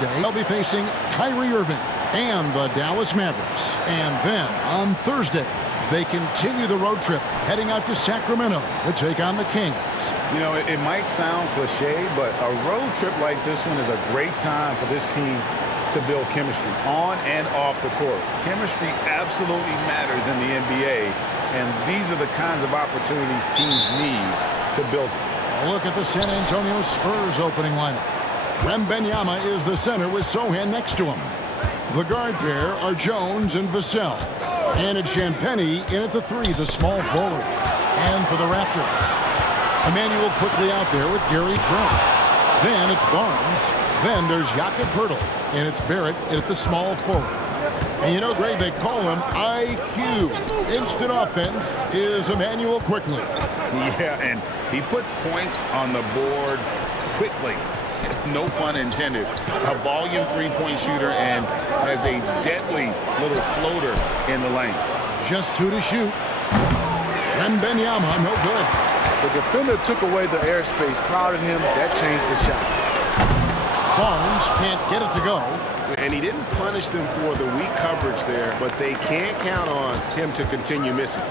They'll be facing Kyrie Irving and the Dallas Mavericks. And then on Thursday, they continue the road trip, heading out to Sacramento to take on the Kings. You know, it might sound cliche, but a road trip like this one is a great time for this team to build chemistry on and off the court. Chemistry absolutely matters in the NBA, and these are the kinds of opportunities teams need to build it. A look at the San Antonio Spurs opening lineup. Wembanyama is the center with Sohan next to him. The guard pair are Jones and Vassell. And it's Champagnie in at the 3, the small forward. And for the Raptors, Emmanuel quickly out there with Gary Trent. Then it's Barnes. Then there's Jakob Poeltl. And it's Barrett at the small forward. And you know, Greg, they call him IQ. Instant offense is Emmanuel quickly. Yeah, and he puts points on the board quickly. No pun intended. A volume three-point shooter and has a deadly little floater in the lane. Just 2 to shoot. Wembanyama, no good. The defender took away the airspace, crowded him. That changed the shot. Barnes can't get it to go. And he didn't punish them for the weak coverage there, but they can't count on him to continue missing.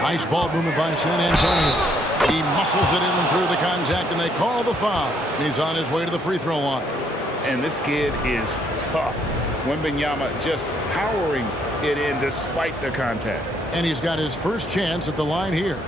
Nice ball movement by San Antonio. He muscles it in through the contact, and they call the foul. And he's on his way to the free throw line. And this kid is tough. Wembanyama just powering it in despite the contact. And he's got his first chance at the line here.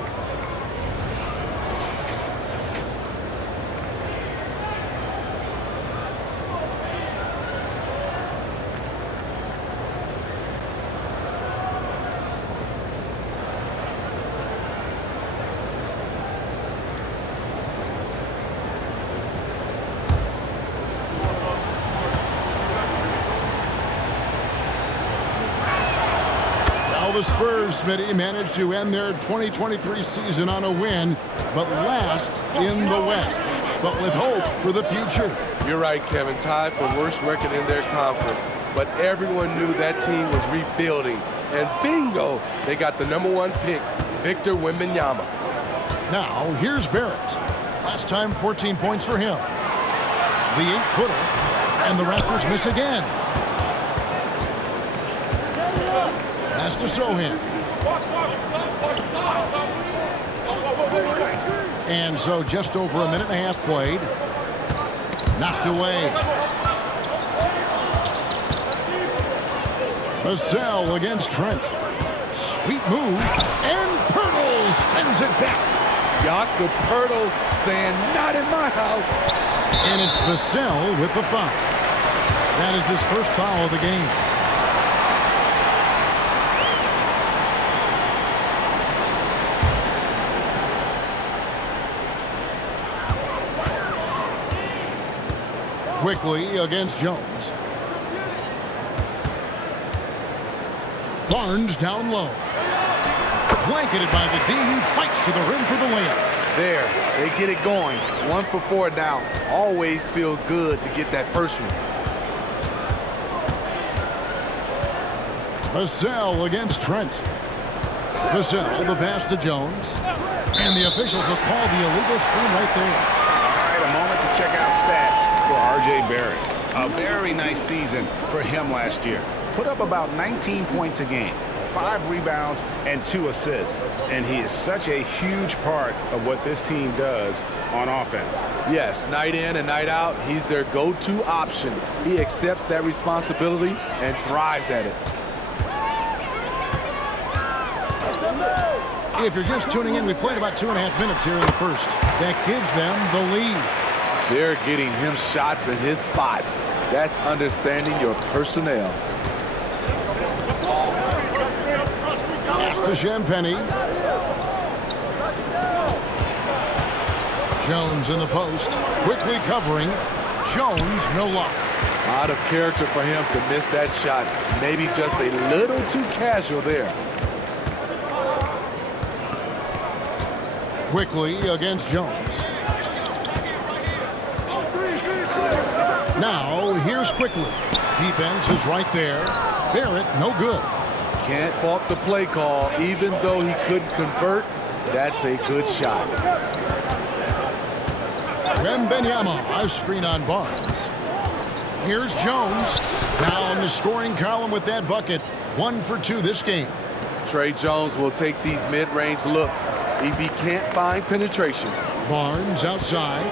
The Spurs, Smitty, managed to end their 2023 season on a win, but last in the West, but with hope for the future. You're right, Kevin. Tied for worst record in their conference, but everyone knew that team was rebuilding. And bingo, they got the #1 pick, Victor Wembanyama. Now, here's Barrett. Last time, 14 points for him. The 8-footer, and the Raptors miss again. Pass to Sohan. And so just over a minute and a half played. Knocked away. Vassell against Trent. Sweet move. And Poeltl sends it back. Jakob Poeltl saying, not in my house. And it's Vassell with the foul. That is his first foul of the game. Quickly against Jones. Barnes down low. Blanketed by the D. He fights to the rim for the layup. There, they get it going. 1 for 4 now. Always feel good to get that first one. Vassell against Trent. Vassell, the pass to Jones. And the officials have called the illegal screen right there. A moment to check out stats for R.J. Barrett. A very nice season for him last year. Put up about 19 points a game, 5 rebounds, and 2 assists. And he is such a huge part of what this team does on offense. Yes, night in and night out, he's their go-to option. He accepts that responsibility and thrives at it. If you're just tuning in, we played about 2.5 minutes here in the first. That gives them the lead. They're getting him shots in his spots. That's understanding your personnel. Pass to Champagnie. Jones in the post. Quickly covering. Jones, no luck. Out of character for him to miss that shot. Maybe just a little too casual there. Quickly against Jones. Now, here's Quickly. Defense is right there. Barrett, no good. Can't fault the play call. Even though he couldn't convert, that's a good shot. Wembanyama, a screen on Barnes. Here's Jones. Now on the scoring column with that bucket. 1 for 2 this game. Trey Jones will take these mid-range looks if he can't find penetration. Barnes outside.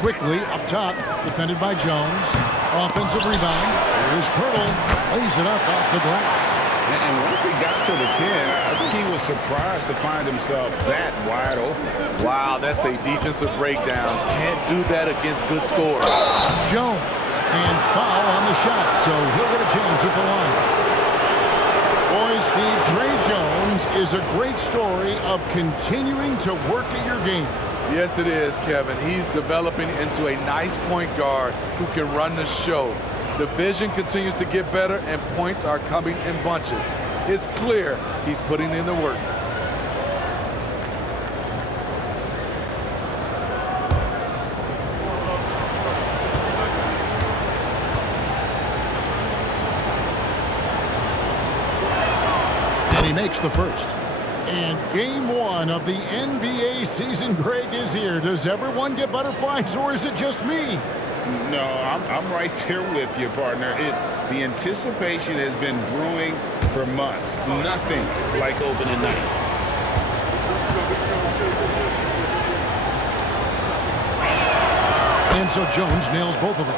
Quickly up top, defended by Jones. Offensive rebound. Here's Pirtle. Lays it up off the glass. And once he got to the 10, I think he was surprised to find himself that wide open. Wow, that's a defensive breakdown. Can't do that against good scorers. Jones, and foul on the shot, so he'll get a chance at the line. Boy, Steve, Trey Jones is a great story of continuing to work at your game. Yes, it is, Kevin. He's developing into a nice point guard who can run the show. The vision continues to get better, and points are coming in bunches. It's clear he's putting in the work. And he makes the first. And game 1 of the NBA season, Greg, is here. Does everyone get butterflies, or is it just me? No, I'm right there with you, partner. The anticipation has been brewing for months. Nothing like opening night. And so Jones nails both of them.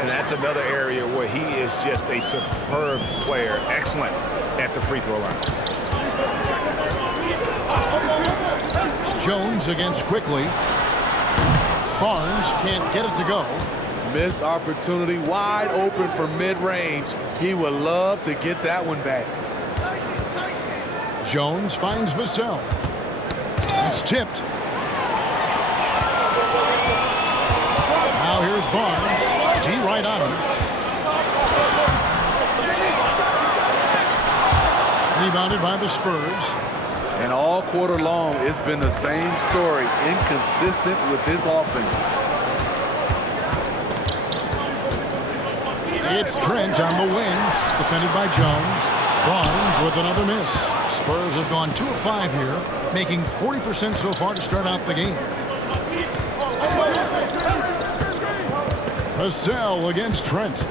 And that's another area where he is just a superb player. Excellent at the free throw line. Jones against Quickly. Barnes can't get it to go. Missed opportunity, wide open for mid-range. He would love to get that one back. Jones finds Vassell. It's tipped. Now here's Barnes. D right on him. Rebounded by the Spurs. And all quarter long, it's been the same story, inconsistent with his offense. It's Trent on the wing, defended by Jones. Barnes with another miss. Spurs have gone 2 of 5 here, making 40% so far to start out the game. Vassell against Trent.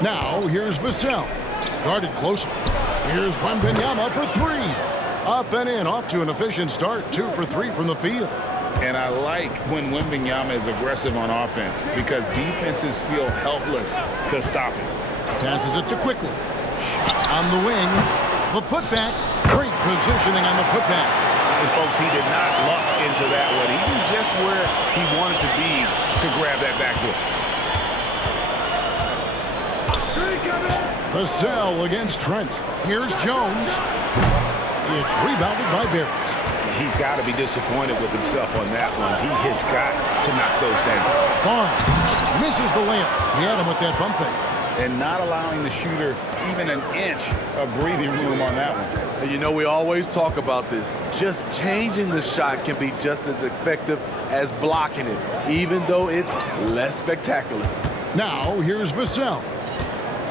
Now here's Vassell. Guarded closer. Here's Wembanyama for 3. Up and in, off to an efficient start. 2 for 3 from the field. And I like when Wembanyama is aggressive on offense because defenses feel helpless to stop him. Passes it to Quickly. Shot on the wing. The putback. Great positioning on the putback. And folks, he did not luck into that one. He knew just where he wanted to be to grab that backboard. Vassell against Trent. Here's Jones. It's rebounded by Barrett. He's got to be disappointed with himself on that one. He has got to knock those down. Barnes misses the layup. He had him with that bump fake. And not allowing the shooter even an inch of breathing room on that one. And you know, we always talk about this. Just changing the shot can be just as effective as blocking it, even though it's less spectacular. Now, here's Vassell.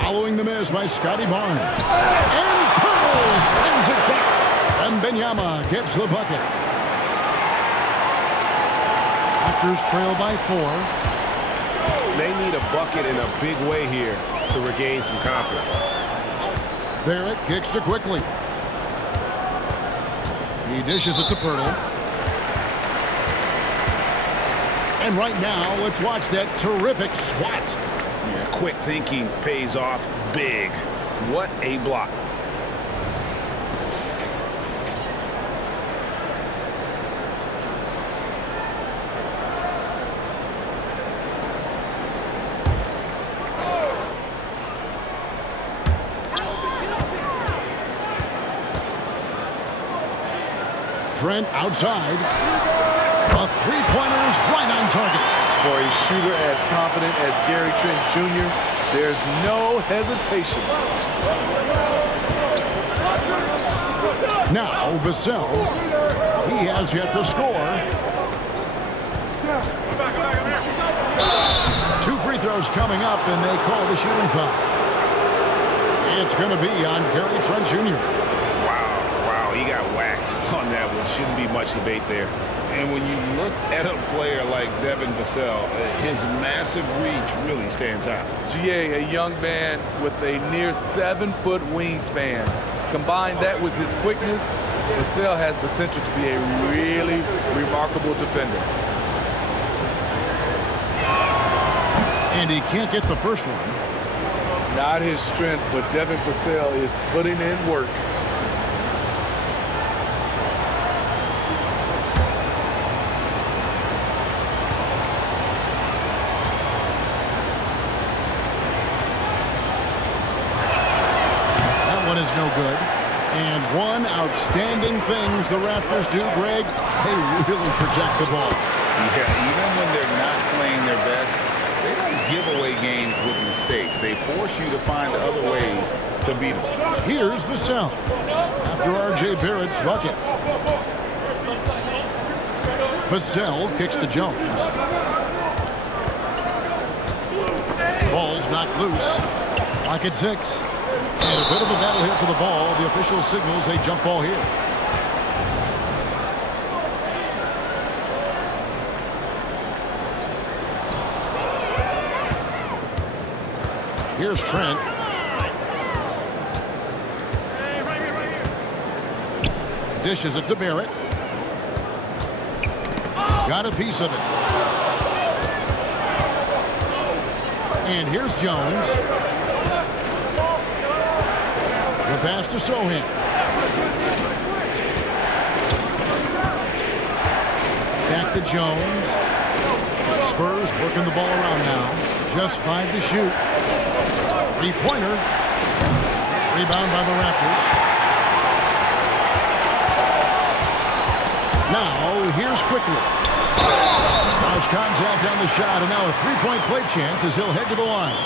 Following the miss by Scotty Barnes. And Pirtle sends it back. And Wembanyama gets the bucket. Raptors trail by 4. They need a bucket in a big way here to regain some confidence. Barrett kicks to Quickly. He dishes it to Pirtle. And right now, let's watch that terrific swat. Yeah, quick thinking pays off big. What a block. Trent outside. A three-pointer is right on target. For a shooter as confident as Gary Trent Jr., there's no hesitation. Now Vassell. He has yet to score. 2 free throws coming up, and they call the shooting foul. It's going to be on Gary Trent Jr. Wow, on that one. Shouldn't be much debate there. And when you look at a player like Devin Vassell, his massive reach really stands out. GA, a young man with a near 7-foot wingspan. Combine that with his quickness, Vassell has potential to be a really remarkable defender. And he can't get the first one. Not his strength, but Devin Vassell is putting in work. Is no good. And one outstanding things the Raptors do, Greg, they really protect the ball. Yeah, even when they're not playing their best, they don't give away games with mistakes. They force you to find other ways to beat them. Here's Vassell after R.J. Barrett's bucket. Vassell kicks to Jones. Ball's knocked loose. Lock at 6. And a bit of a battle here for the ball. The official signals a jump ball here. Here's Trent. Dishes it to Barrett. Got a piece of it. And here's Jones. The pass to Sohan. Back to Jones. Spurs working the ball around now. Just 5 to shoot. Three-pointer. Rebound by the Raptors. Now, here's Quickly. There's contact on the shot, and now a three-point play chance as he'll head to the line.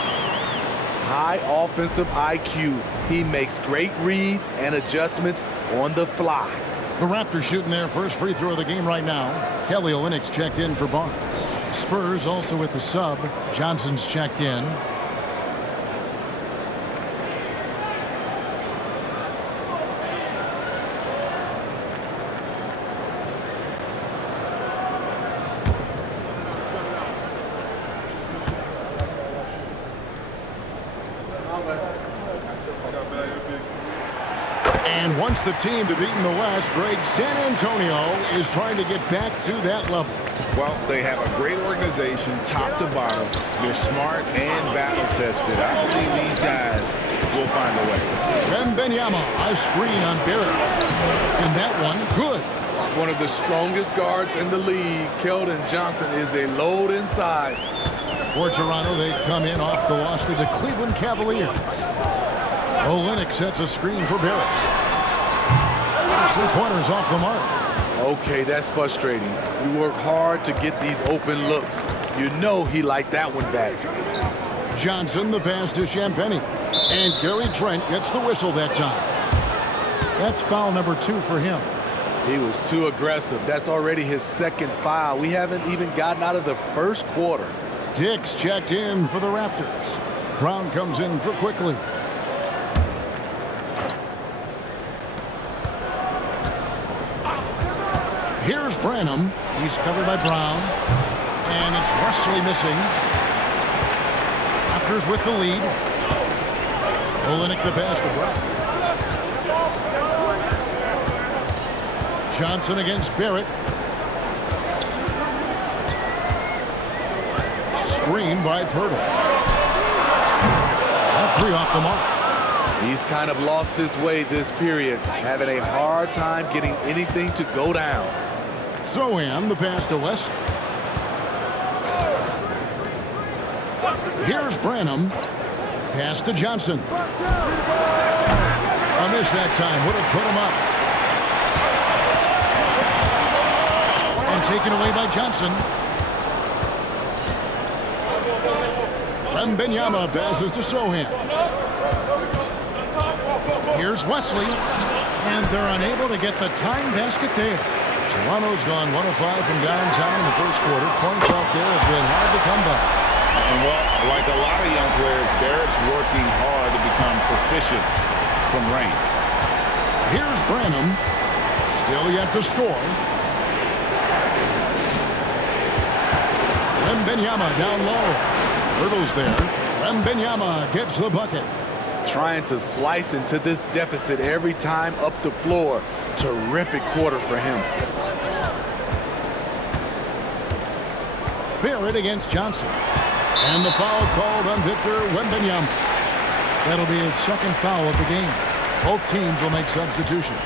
High offensive IQ. He makes great reads and adjustments on the fly. The Raptors shooting their first free throw of the game right now. Kelly Olynyk's checked in for Barnes. Spurs also with the sub. Johnson's checked in. And once the team to beat in the West, Greg, San Antonio is trying to get back to that level. Well, they have a great organization, top to bottom. They're smart and battle-tested. I believe these guys will find a way. Wembanyama, a screen on Barrett. And that one, good. One of the strongest guards in the league, Keldon Johnson, is a load inside. For Toronto, they come in off the loss to the Cleveland Cavaliers. Olynyk sets a screen for Barrett. Three-pointers off the mark. Okay, that's frustrating. You work hard to get these open looks. You know he liked that one back. Johnson, the pass to Champagnie. And Gary Trent gets the whistle that time. That's foul number 2 for him. He was too aggressive. That's already his second foul. We haven't even gotten out of the first quarter. Dix checked in for the Raptors. Brown comes in for Quickly. Here's Branham. He's covered by Brown. And it's Wesley missing. Raptors with the lead. Olynyk the pass to Brown. Johnson against Barrett. Screen by Pirtle. That 3 off the mark. He's kind of lost his way this period, having a hard time getting anything to go down. Sohan, the pass to West. Here's Branham. Pass to Johnson. A miss that time. Would have put him up. And taken away by Johnson. Wembanyama passes to Sohan. Here's Wesley. And they're unable to get the time basket there. Toronto's gone 1 of 5 from downtown in the first quarter. Points out there have been hard to come by. And well, like a lot of young players, Barrett's working hard to become proficient from range. Here's Branham. Still yet to score. Wembanyama down low. Hurdles there. Wembanyama gets the bucket. Trying to slice into this deficit every time up the floor. Terrific quarter for him. Barrett against Johnson. And the foul called on Victor Wembanyama. That'll be his second foul of the game. Both teams will make substitutions.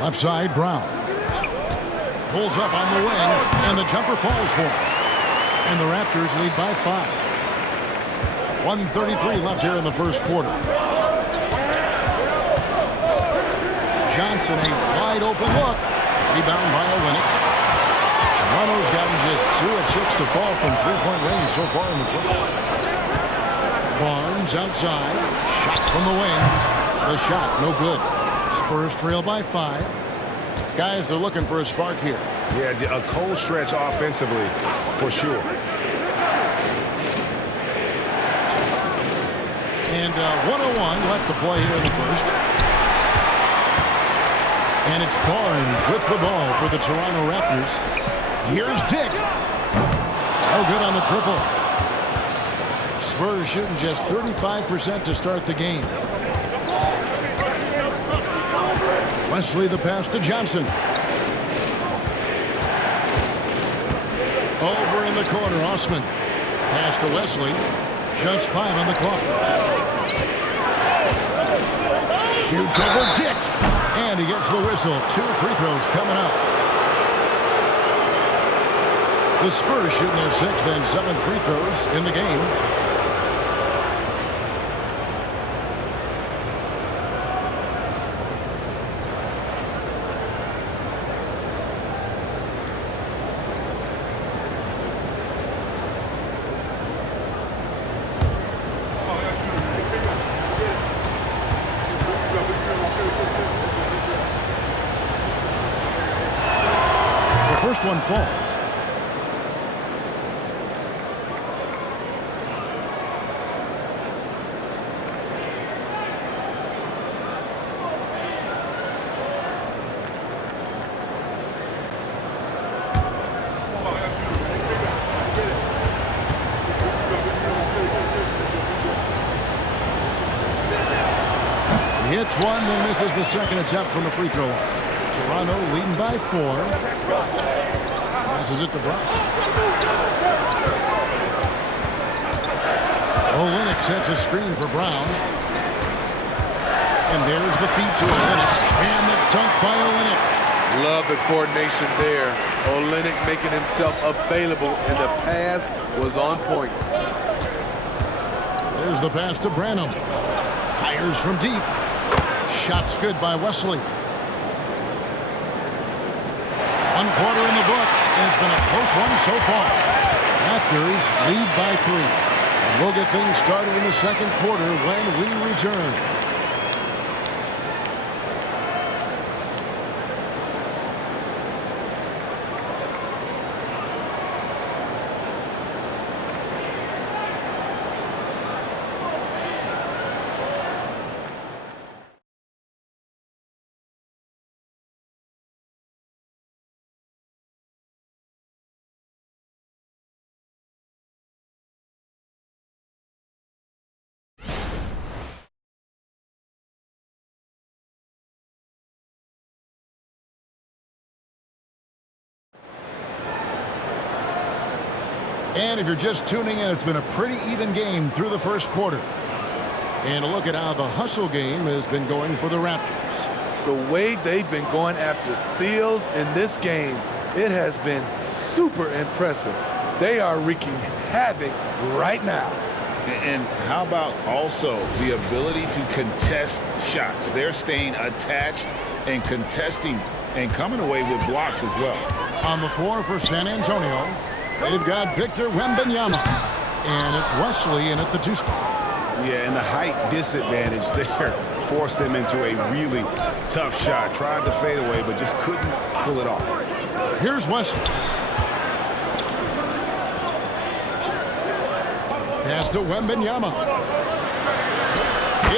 Left side, Brown. Pulls up on the wing, and the jumper falls for him. And the Raptors lead by 5. 1:33 left here in the first quarter. Johnson, a wide open look. Rebound by Olynyk. Toronto's gotten just 2 of 6 to fall from three-point range so far in the first. Barnes outside. Shot from the wing. The shot, no good. Spurs trail by 5. Guys are looking for a spark here. Yeah, a cold stretch offensively, for sure. And 1:01 left to play here in the first. And it's Barnes with the ball for the Toronto Raptors. Here's Dick. Oh, good on the triple. Spurs shooting just 35% to start the game. Wesley the pass to Johnson. Over in the corner, Osman. Pass to Wesley. Just 5 on the clock. Shoots over Dick. And he gets the whistle. 2 free throws coming up. The Spurs shooting their 6th and 7th free throws in the game. First one falls. He hits one, then misses the second attempt from the free throw line. Toronto leading by 4. Passes it to Brown. Olynyk sets a screen for Brown. And there's the feed to Olynyk. And the dunk by Olynyk. Love the coordination there. Olynyk making himself available, and the pass was on point. There's the pass to Branham. Fires from deep. Shot's good by Wesley. 1 quarter in the books, and it's been a close one so far. Raptors lead by 3. And we'll get things started in the second quarter when we return. And if you're just tuning in, it's been a pretty even game through the first quarter. And a look at how the hustle game has been going for the Raptors. The way they've been going after steals in this game, it has been super impressive. They are wreaking havoc right now. And how about also the ability to contest shots? They're staying attached and contesting and coming away with blocks as well. On the floor for San Antonio, they've got Victor Wembanyama. And it's Wesley in at the 2 spot. Yeah, and the height disadvantage there forced him into a really tough shot. Tried to fade away, but just couldn't pull it off. Here's Wesley. Pass to Wembanyama.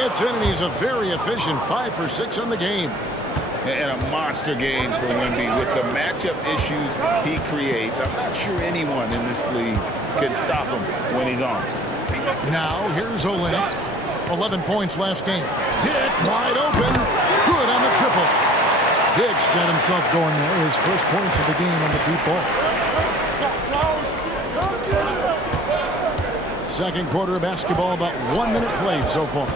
It's in, and he's a very efficient 5 for 6 on the game. And a monster game for Wemby with the matchup issues he creates. I'm not sure anyone in this league can stop him when he's on. Now here's Olynyk. 11 points last game. Dick wide open. Good on the triple. Dick's got himself going there. His first points of the game on the deep ball. Second quarter of basketball, about 1 minute played so far.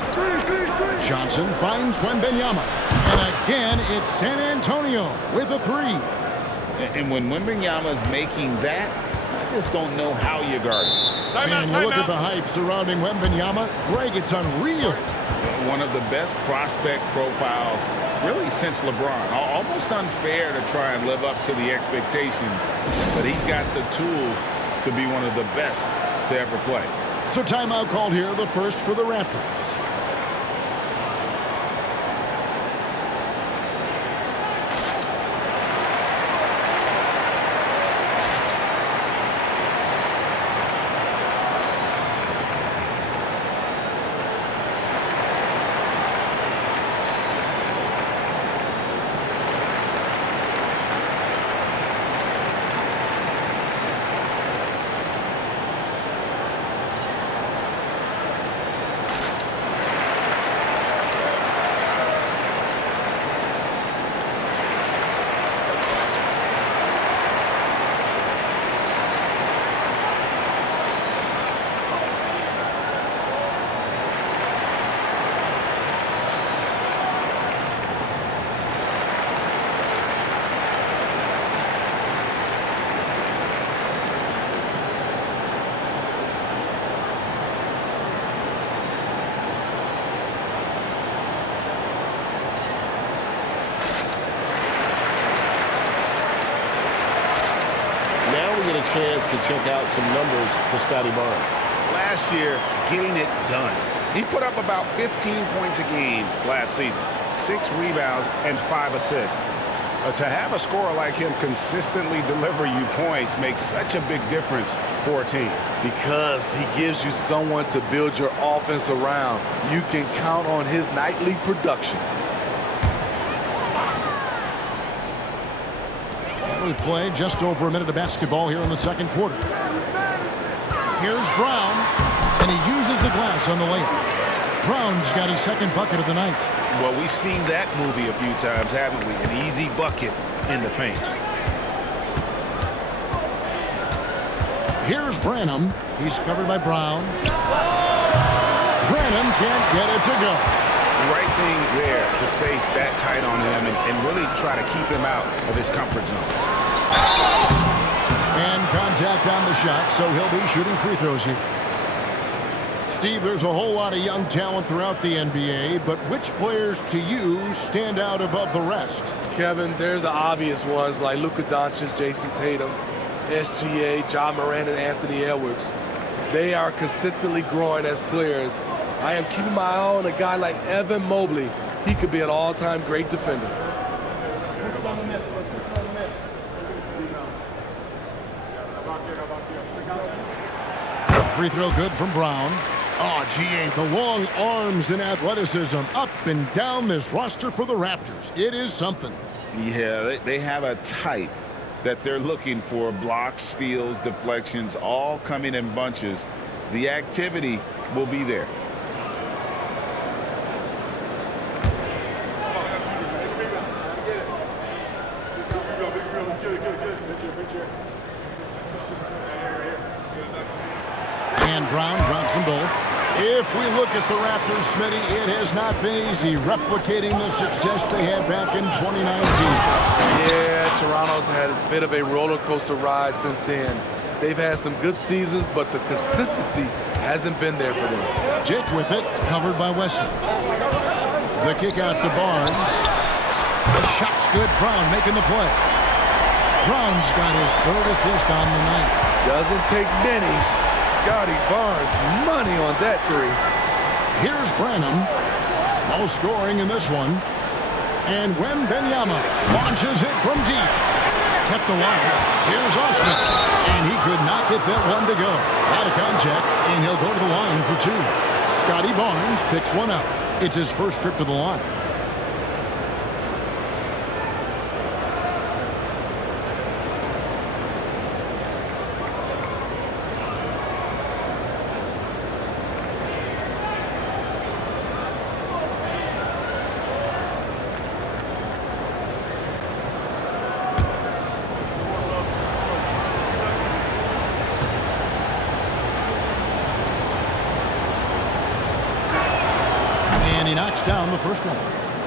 Johnson finds Wembanyama. And again, it's San Antonio with a 3. And when Wembanyama's making that, I just don't know how you guard it. And you look at the hype surrounding Wembanyama. Greg, it's unreal. One of the best prospect profiles really since LeBron. Almost unfair to try and live up to the expectations, but he's got the tools to be one of the best to ever play. So timeout called here, the first for the Raptors. Chance to check out some numbers for Scotty Barnes. Last year, getting it done. He put up about 15 points a game last season, 6 rebounds and 5 assists. To have a scorer like him consistently deliver you points makes such a big difference for a team. Because he gives you someone to build your offense around. You can count on his nightly production. We play just over a minute of basketball here in the second quarter. Here's Brown, and he uses the glass on the layup. Brown's got his second bucket of the night. Well, we've seen that movie a few times, haven't we? An easy bucket in the paint. Here's Branham. He's covered by Brown. Branham can't get it to go. Right thing there to stay that tight on him and really try to keep him out of his comfort zone. And contact on the shot, so he'll be shooting free throws here. Steve, there's a whole lot of young talent throughout the NBA, but which players to you stand out above the rest? Kevin, there's the obvious ones like Luka Doncic, Jason Tatum, SGA, John Moran, and Anthony Edwards. They are consistently growing as players. I am keeping my eye on a guy like Evan Mobley. He could be an all-time great defender. Free throw good from Brown. Oh, GA, the long arms and athleticism up and down this roster for the Raptors. It is something. Yeah, they have a type that they're looking for. Blocks, steals, deflections, all coming in bunches. The activity will be there. And Brown drops them both. If we look at the Raptors, Smitty, it has not been easy replicating the success they had back in 2019. Yeah, Toronto's had a bit of a roller coaster ride since then. They've had some good seasons, but the consistency hasn't been there for them. Dick with it, covered by Wesley. The kick out to Barnes. The shot's good. Brown making the play. Brown's got his third assist on the night. Doesn't take many. Scotty Barnes, money on that three. Here's Branham. No scoring in this one. And Wembanyama launches it from deep. Kept alive. Here's Osman. And he could not get that one to go. Out of contact, and he'll go to the line for two. Scotty Barnes picks one up. It's his first trip to the line. He knocks down the first one.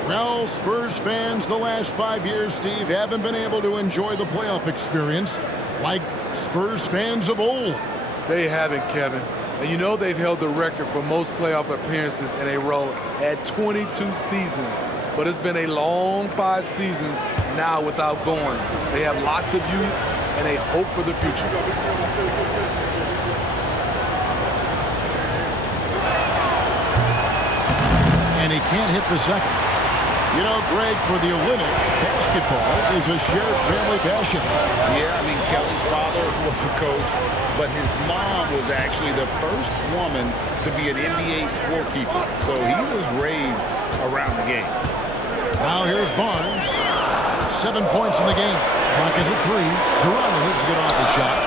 Well, Spurs fans, the last 5 years, Steve, haven't been able to enjoy the playoff experience like Spurs fans of old. They haven't, Kevin. And you know they've held the record for most playoff appearances in a row at 22 seasons. But it's been a long 5 seasons now without going. They have lots of youth and a hope for the future. And he can't hit the second. You know, Greg, for the Olympics, basketball is a shared family passion. Yeah, I mean, Kelly's father was a coach, but his mom was actually the first woman to be an NBA scorekeeper. So he was raised around the game. Now here's Barnes. 7 points in the game. Clock is at 3. Toronto needs to get off the shot.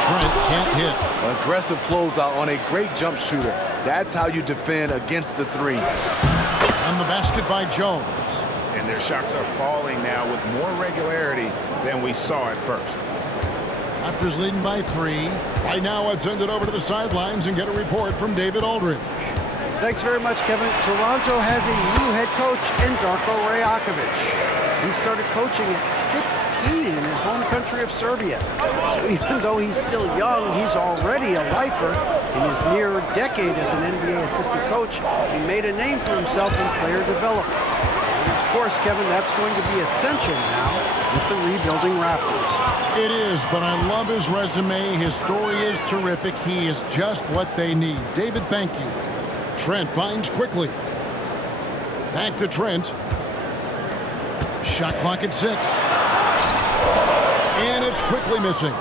Trent can't hit. Aggressive closeout on a great jump shooter. That's how you defend against the three. On the basket by Jones. And their shots are falling now with more regularity than we saw at first. Raptors leading by 3. Right now, let's send it over to the sidelines and get a report from David Aldridge. Thanks very much, Kevin. Toronto has a new head coach in Darko Rajakovic. He started coaching at 16 in his home country of Serbia. So even though he's still young, he's already a lifer. In his near decade as an NBA assistant coach, he made a name for himself in player development. And of course, Kevin, that's going to be essential now with the rebuilding Raptors. It is, but I love his resume. His story is terrific. He is just what they need. David, thank you. Trent finds quickly. Back to Trent. Shot clock at 6. And it's quickly missing.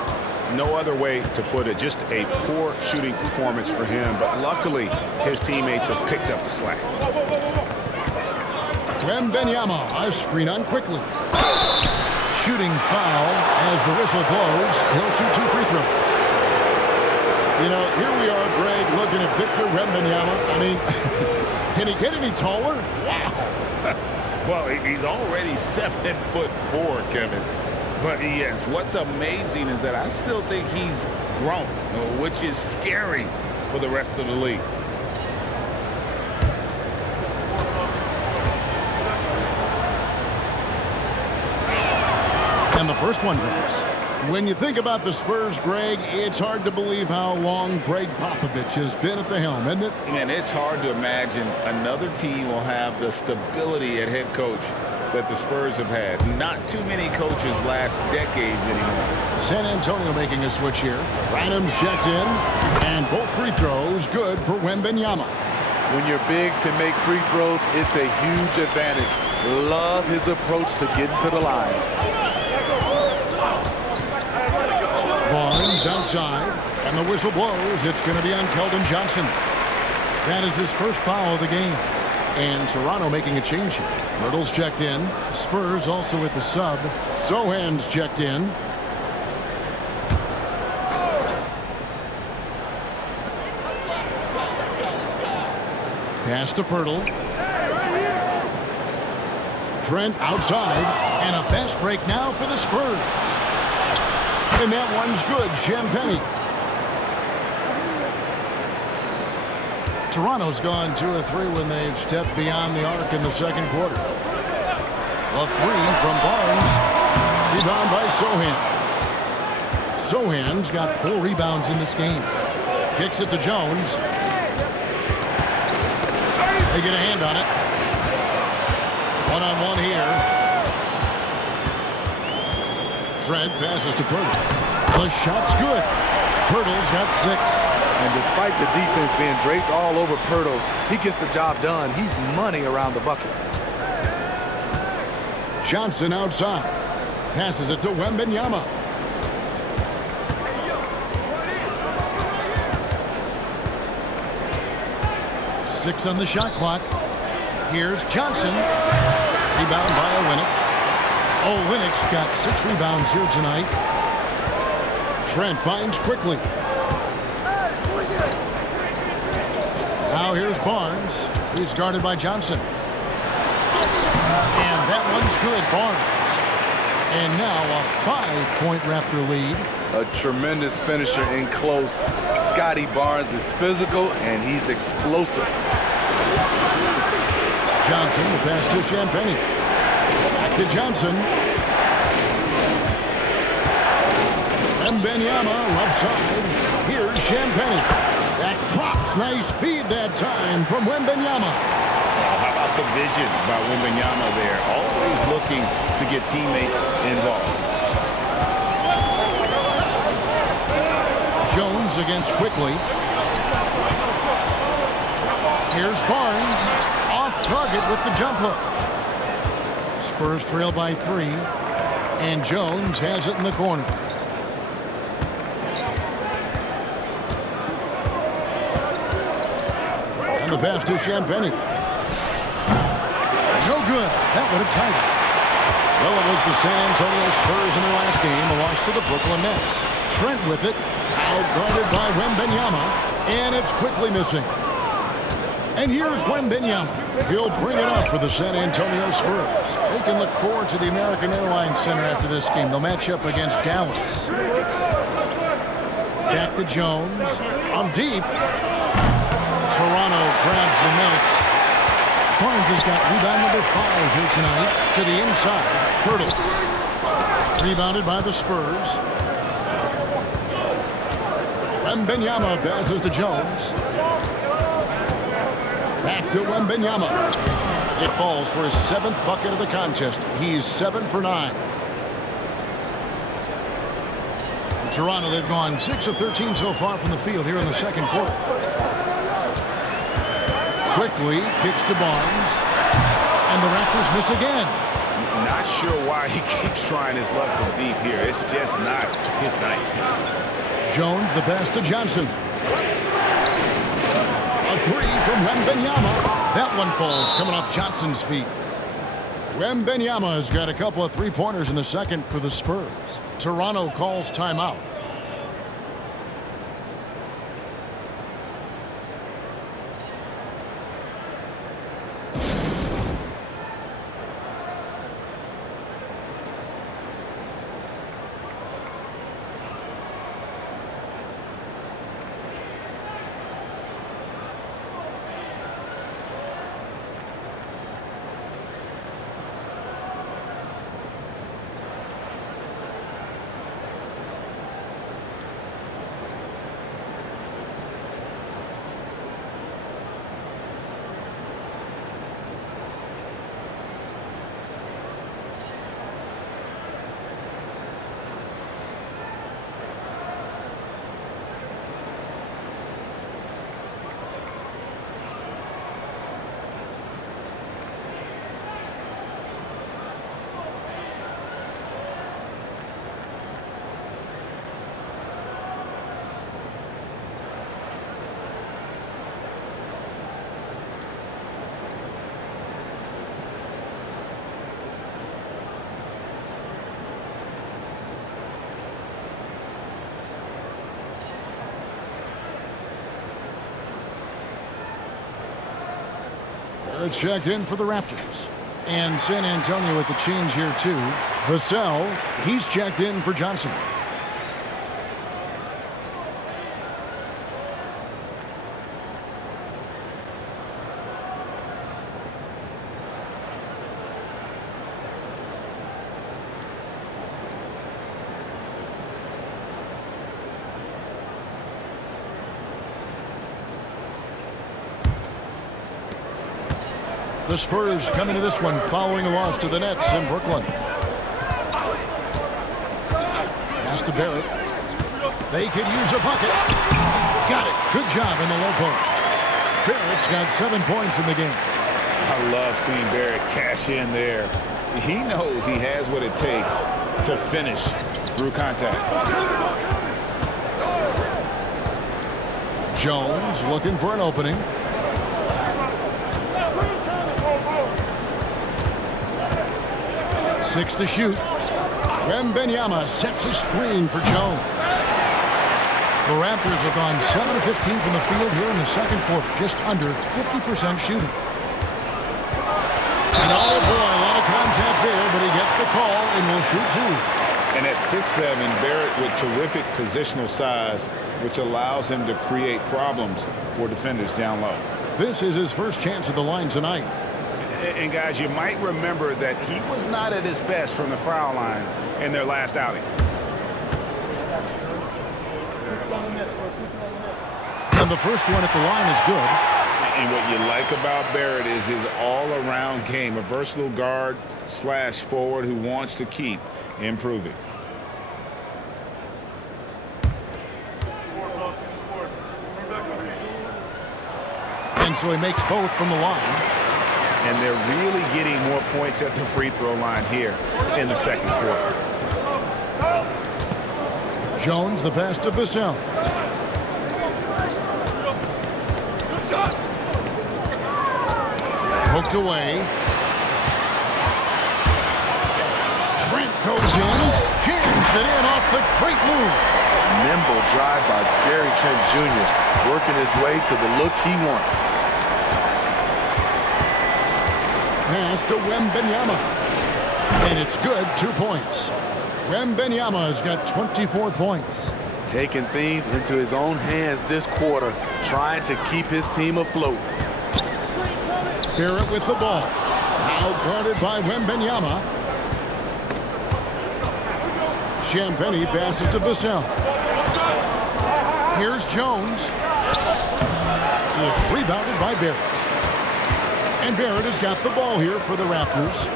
No other way to put it. Just a poor shooting performance for him. But luckily, his teammates have picked up the slack. Wembanyama, a screen on quickly. Shooting foul as the whistle blows. He'll shoot 2 free throws. You know, here we are, Greg, looking at Victor Wembanyama. I mean, can he get any taller? Wow. Well, he's already 7'4", Kevin. But yes, what's amazing is that I still think he's grown, which is scary for the rest of the league. And the first one drops. When you think about the Spurs, Greg, it's hard to believe how long Greg Popovich has been at the helm, isn't it? Man, it's hard to imagine another team will have the stability at head coach that the Spurs have had. Not too many coaches last decades anymore. San Antonio making a switch here. Branham's checked in, and both free throws good for Wembanyama. When your bigs can make free throws, it's a huge advantage. Love his approach to getting to the line. Barnes outside, and the whistle blows. It's going to be on Keldon Johnson. That is his first foul of the game. And Toronto making a change here. Myrtle's checked in. Spurs also with the sub. Sohan's checked in. Pass to Pirtle. Trent outside, and a fast break now for the Spurs. And that one's good. Champagnie. Toronto's gone 2 of 3 when they've stepped beyond the arc in the second quarter. A 3 from Barnes. Rebound by Sohan. Sohan's got 4 rebounds in this game. Kicks it to Jones. They get a hand on it. One-on-one here. Trent passes to Pirtle. The shot's good. Pirtle's got 6. And despite the defense being draped all over Pirtle, he gets the job done. He's money around the bucket. Johnson outside. Passes it to Wembanyama. Six on the shot clock. Here's Johnson. Rebound by Olynyk. Olynyk's got 6 rebounds here tonight. Trent finds quickly. Now here's Barnes. He's guarded by Johnson. And that one's good, Barnes. And now a 5-point Raptor lead. A tremendous finisher in close. Scotty Barnes is physical and he's explosive. Johnson, the pass to Champagnie. Back to Johnson. Wembanyama, left side. Here's Champagnie. That drops. Nice feed that time from Wembanyama. How about the vision by Wembanyama there? Always looking to get teammates involved. Jones against Quickly. Here's Barnes. Off target with the jump hook. Spurs trail by 3. And Jones has it in the corner. And the pass to Champagnie. No good. That would have tied it. Well, it was the San Antonio Spurs in their last game, a loss to the Brooklyn Nets. Trent with it. Out guarded by Wembanyama. And it's quickly missing. And here's Wembanyama. He'll bring it up for the San Antonio Spurs. They can look forward to the American Airlines Center after this game. They'll match up against Dallas. Back to Jones. On deep. Toronto grabs the miss. Barnes has got rebound number 5 here tonight. To the inside. Pirtle. Rebounded by the Spurs. Wembanyama passes to Jones. Back to Wembanyama. It falls for his 7th bucket of the contest. He's 7 for 9. For Toronto, they've gone 6 of 13 so far from the field here in the second quarter. Quickly kicks to Barnes. And the Raptors miss again. Not sure why he keeps trying his luck from deep here. It's just not his night. Jones, the pass to Johnson. A 3 from Wembanyama. That one falls coming off Johnson's feet. Wembanyama has got a couple of 3-pointers in the second for the Spurs. Toronto calls timeout. They're checked in for the Raptors. And San Antonio with the change here, too. Vassell, he's checked in for Johnson. The Spurs come into this one following a loss to the Nets in Brooklyn. Pass to Barrett. They could use a bucket. Got it. Good job in the low post. Barrett's got 7 points in the game. I love seeing Barrett cash in there. He knows he has what it takes to finish through contact. Jones looking for an opening. Six to shoot. Wembanyama sets a screen for Jones. The Raptors have gone 7 of 15 from the field here in the second quarter, just under 50% shooting. And oh boy, a lot of contact there, but he gets the call and will shoot two. And at 6'7", Barrett with terrific positional size, which allows him to create problems for defenders down low. This is his first chance at the line tonight. And guys, you might remember that he was not at his best from the foul line in their last outing. And the first one at the line is good. And what you like about Barrett is his all-around game, a versatile guard / forward who wants to keep improving. And so he makes both from the line. And they're really getting more points at the free throw line here in the second quarter. Jones, the pass to Vassell. Hooked away. Trent goes in. Jams it in off the great move. Nimble drive by Gary Trent Jr. working his way to the look he wants. Pass to Wembanyama. And it's good, 2 points. Wembanyama has got 24 points. Taking things into his own hands this quarter, trying to keep his team afloat. Barrett with the ball. Now guarded by Wembanyama. Champagnie passes to Vassell. Here's Jones. It's rebounded by Barrett. And Barrett has got the ball here for the Raptors.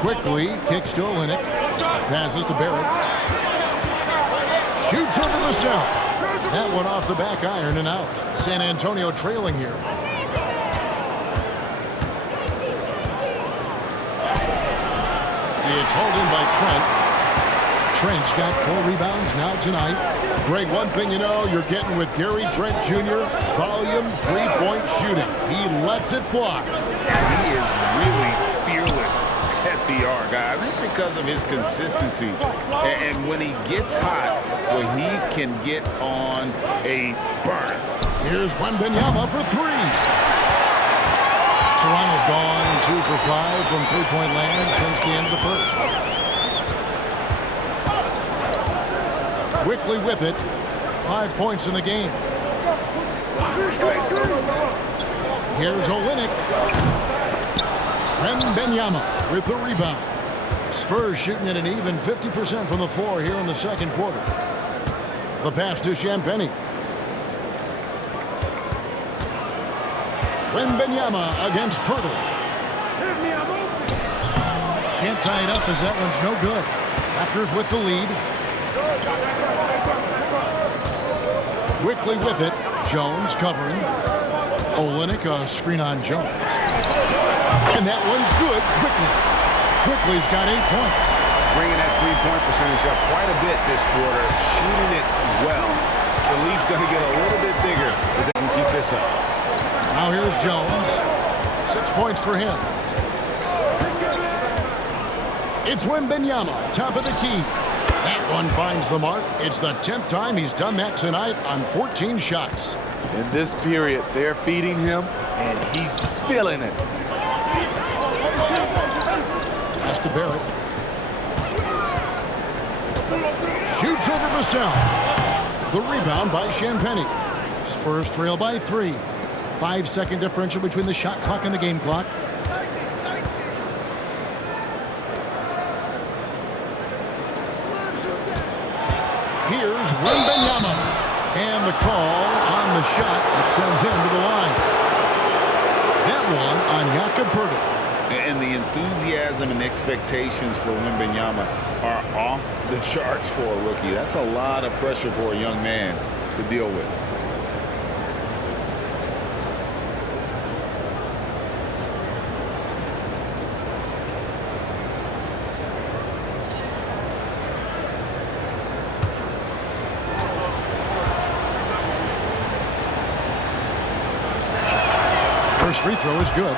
Quickly kicks to Olynyk. Passes to Barrett. Shoots over Vassell. That one off the back iron and out. San Antonio trailing here. It's hauled in by Trent. Trent's got 4 rebounds now tonight. Greg, one thing you know you're getting with Gary Trent Jr., volume 3-point shooting. He lets it fly. He is really fearless at the arc, I think, because of his consistency. And when he gets hot, well, he can get on a burn. Here's Wembanyama for 3. Toronto's gone 2 for 5 from three-point land since the end of the first. Quickly with it. 5 points in the game. Here's Olynyk. Wembanyama with the rebound. The Spurs shooting at an even 50% from the floor here in the second quarter. The pass to Champagnie. Wembanyama against Pirtle. Can't tie it up as that one's no good. Raptors with the lead. Quickly with it. Jones covering. Olynyk a screen on Jones. And that one's good quickly. Quickly's got 8 points. Bringing that three-point percentage up quite a bit this quarter. Shooting it well. The lead's going to get a little bit bigger if they can keep this up. Now here's Jones. 6 points for him. It's Wembanyama, top of the key. That one finds the mark. It's the 10th time he's done that tonight on 14 shots. In this period, they're feeding him, and he's feeling it. Pass to Barrett. Shoots over Vassell. The rebound by Champagnie. Spurs trail by 3. 5-second differential between the shot clock and the game clock. Here's Wembanyama. And the call on the shot that sends him to the line. That one on Jakob Poeltl. And the enthusiasm and expectations for Wembanyama are off the charts for a rookie. That's a lot of pressure for a young man to deal with. First free throw is good.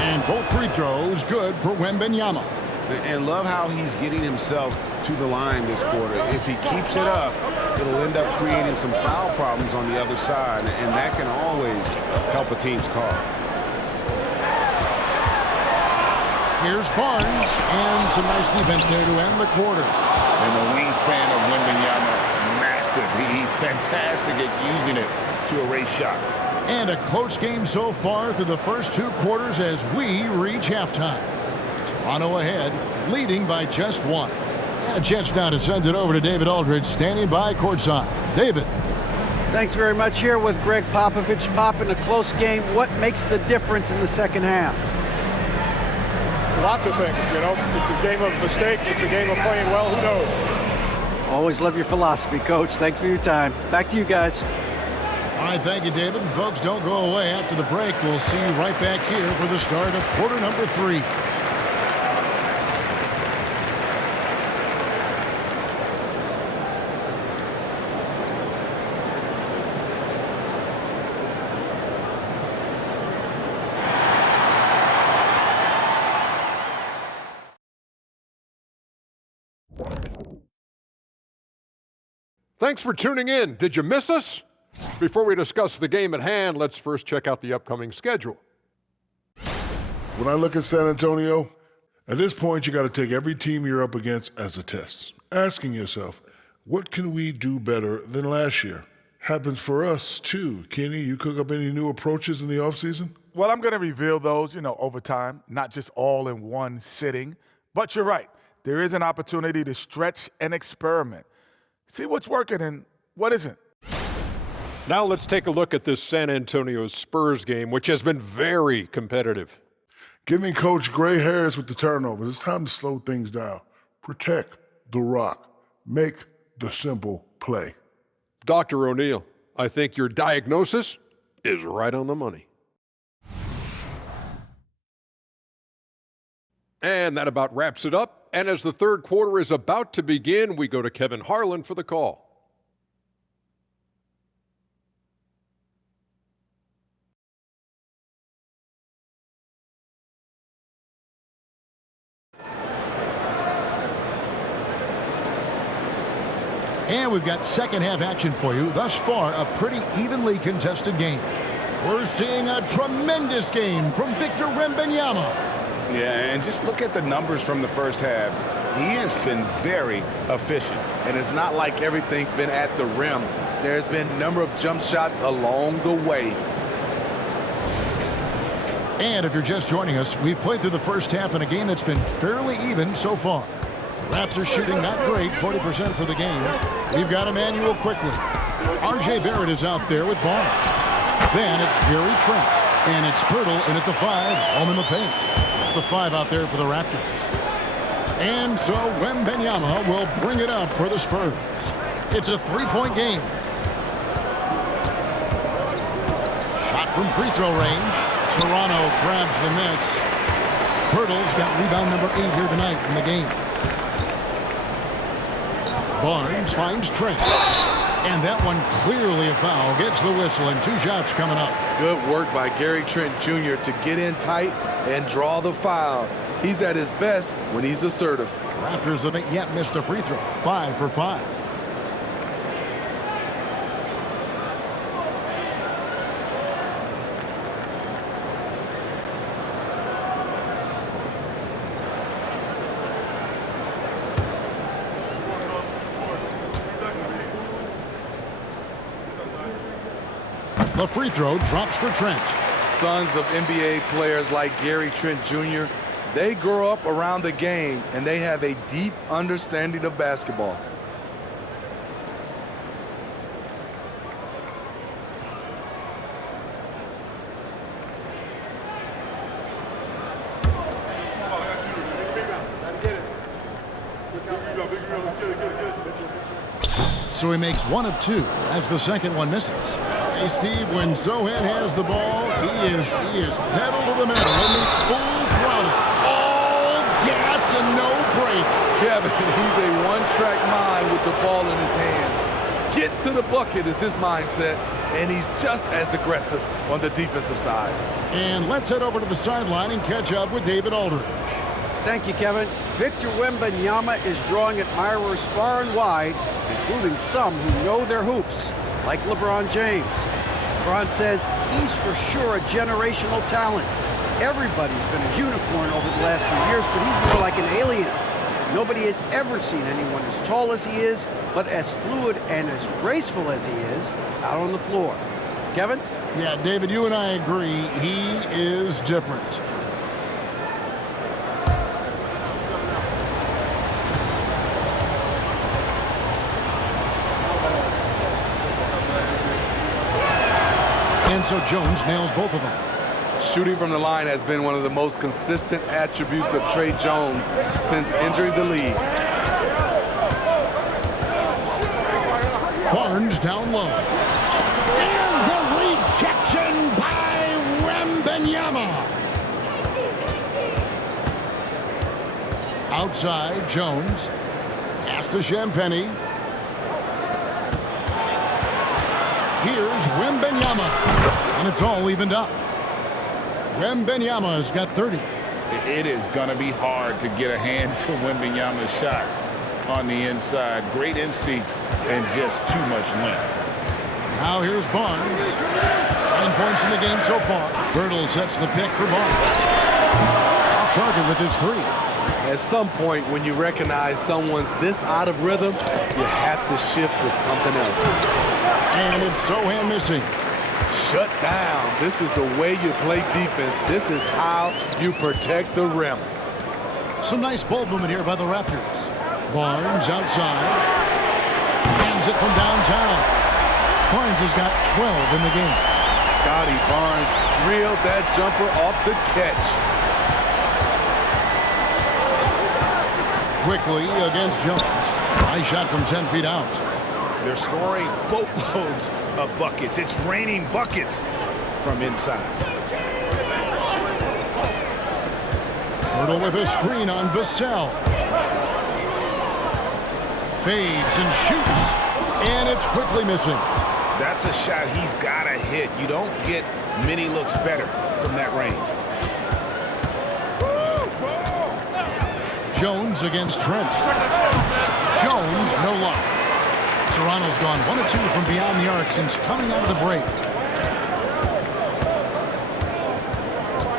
And both free throws good for Wembanyama. And love how he's getting himself to the line this quarter. If he keeps it up, it'll end up creating some foul problems on the other side, and that can always help a team's cause. Here's Barnes, and some nice defense there to end the quarter. And the wingspan of Wembanyama, massive. He's fantastic at using it to erase shots. And a close game so far through the first 2 quarters as we reach halftime. Toronto ahead, leading by just 1. And a chance now to send it over to David Aldridge, standing by courtside. David. Thanks very much. Here with Greg Popovich. Pop, in a close game, what makes the difference in the second half? Lots of things, you know. It's a game of mistakes. It's a game of playing well. Who knows? Always love your philosophy, Coach. Thanks for your time. Back to you guys. All right, thank you, David. And folks, don't go away after the break. We'll see you right back here for the start of quarter number 3. Thanks for tuning in. Did you miss us? Before we discuss the game at hand, let's first check out the upcoming schedule. When I look at San Antonio, at this point you got to take every team you're up against as a test. Asking yourself, what can we do better than last year? Happens for us too. Kenny, you cook up any new approaches in the offseason? Well, I'm going to reveal those, over time, not just all in one sitting. But you're right. There is an opportunity to stretch and experiment. See what's working and what isn't. Now let's take a look at this San Antonio Spurs game, which has been very competitive. Give me Coach gray hairs with the turnovers. It's time to slow things down. Protect the rock. Make the simple play. Dr. O'Neill, I think your diagnosis is right on the money. And that about wraps it up. And as the third quarter is about to begin, we go to Kevin Harlan for the call. And we've got second half action for you. Thus far, a pretty evenly contested game. We're seeing a tremendous game from Victor Wembanyama. Yeah, and just look at the numbers from the first half. He has been very efficient. And it's not like everything's been at the rim. There's been a number of jump shots along the way. And if you're just joining us, we've played through the first half in a game that's been fairly even so far. The Raptors shooting not great, 40% for the game. We've got Emmanuel quickly. R.J. Barrett is out there with Barnes. Then it's Gary Trent. And it's Pirtle in at the 5, home in the paint. It's the 5 out there for the Raptors. And so Wembanyama will bring it up for the Spurs. It's a 3-point game. Shot from free throw range. Toronto grabs the miss. Pirtle's got rebound number 8 here tonight in the game. Barnes finds Trent. And that one clearly a foul. Gets the whistle and 2 shots coming up. Good work by Gary Trent Jr. to get in tight and draw the foul. He's at his best when he's assertive. Raptors haven't yet missed a free throw. 5 for 5. The free throw drops for Trent. Sons of NBA players like Gary Trent Jr. They grow up around the game, and they have a deep understanding of basketball. So he makes 1 of 2 as the second one misses. Hey, Steve, when Sohan has the ball, he is pedal to the metal in the full throttle. All gas and no brake. Kevin, he's a one-track mind with the ball in his hands. Get to the bucket is his mindset, and he's just as aggressive on the defensive side. And let's head over to the sideline and catch up with David Aldridge. Thank you, Kevin. Victor Wembanyama is drawing admirers far and wide, including some who know their hoops, like LeBron James. LeBron says he's for sure a generational talent. Everybody's been a unicorn over the last few years, but he's more like an alien. Nobody has ever seen anyone as tall as he is, but as fluid and as graceful as he is out on the floor. Kevin? Yeah, David, you and I agree. He is different. And so Jones nails both of them. Shooting from the line has been one of the most consistent attributes of Trey Jones since entering the league. Barnes down low. And the rejection by Wembanyama. Outside, Jones. Pass to Champagnie. Here's Wembanyama. And it's all evened up. Wembanyama has got 30. It is going to be hard to get a hand to Wembanyama's shots on the inside. Great instincts and just too much length. Now here's Barnes. 9 points in the game so far. Birtle sets the pick for Barnes. Off target with his 3. At some point, when you recognize someone's this out of rhythm, you have to shift to something else. And it's Sohan missing. Shut down. This is the way you play defense. This is how you protect the rim. Some nice ball movement here by the Raptors. Barnes outside. Hands it from downtown. Barnes has got 12 in the game. Scotty Barnes drilled that jumper off the catch. Quickly against Jones. Nice shot from 10 feet out. They're scoring boatloads of buckets. It's raining buckets from inside. Birtle with a screen on Vassell. Fades and shoots. And it's quickly missing. That's a shot he's got to hit. You don't get many looks better from that range. Jones against Trent. Jones, no luck. Toronto's gone 1 of 2 from beyond the arc since coming out of the break.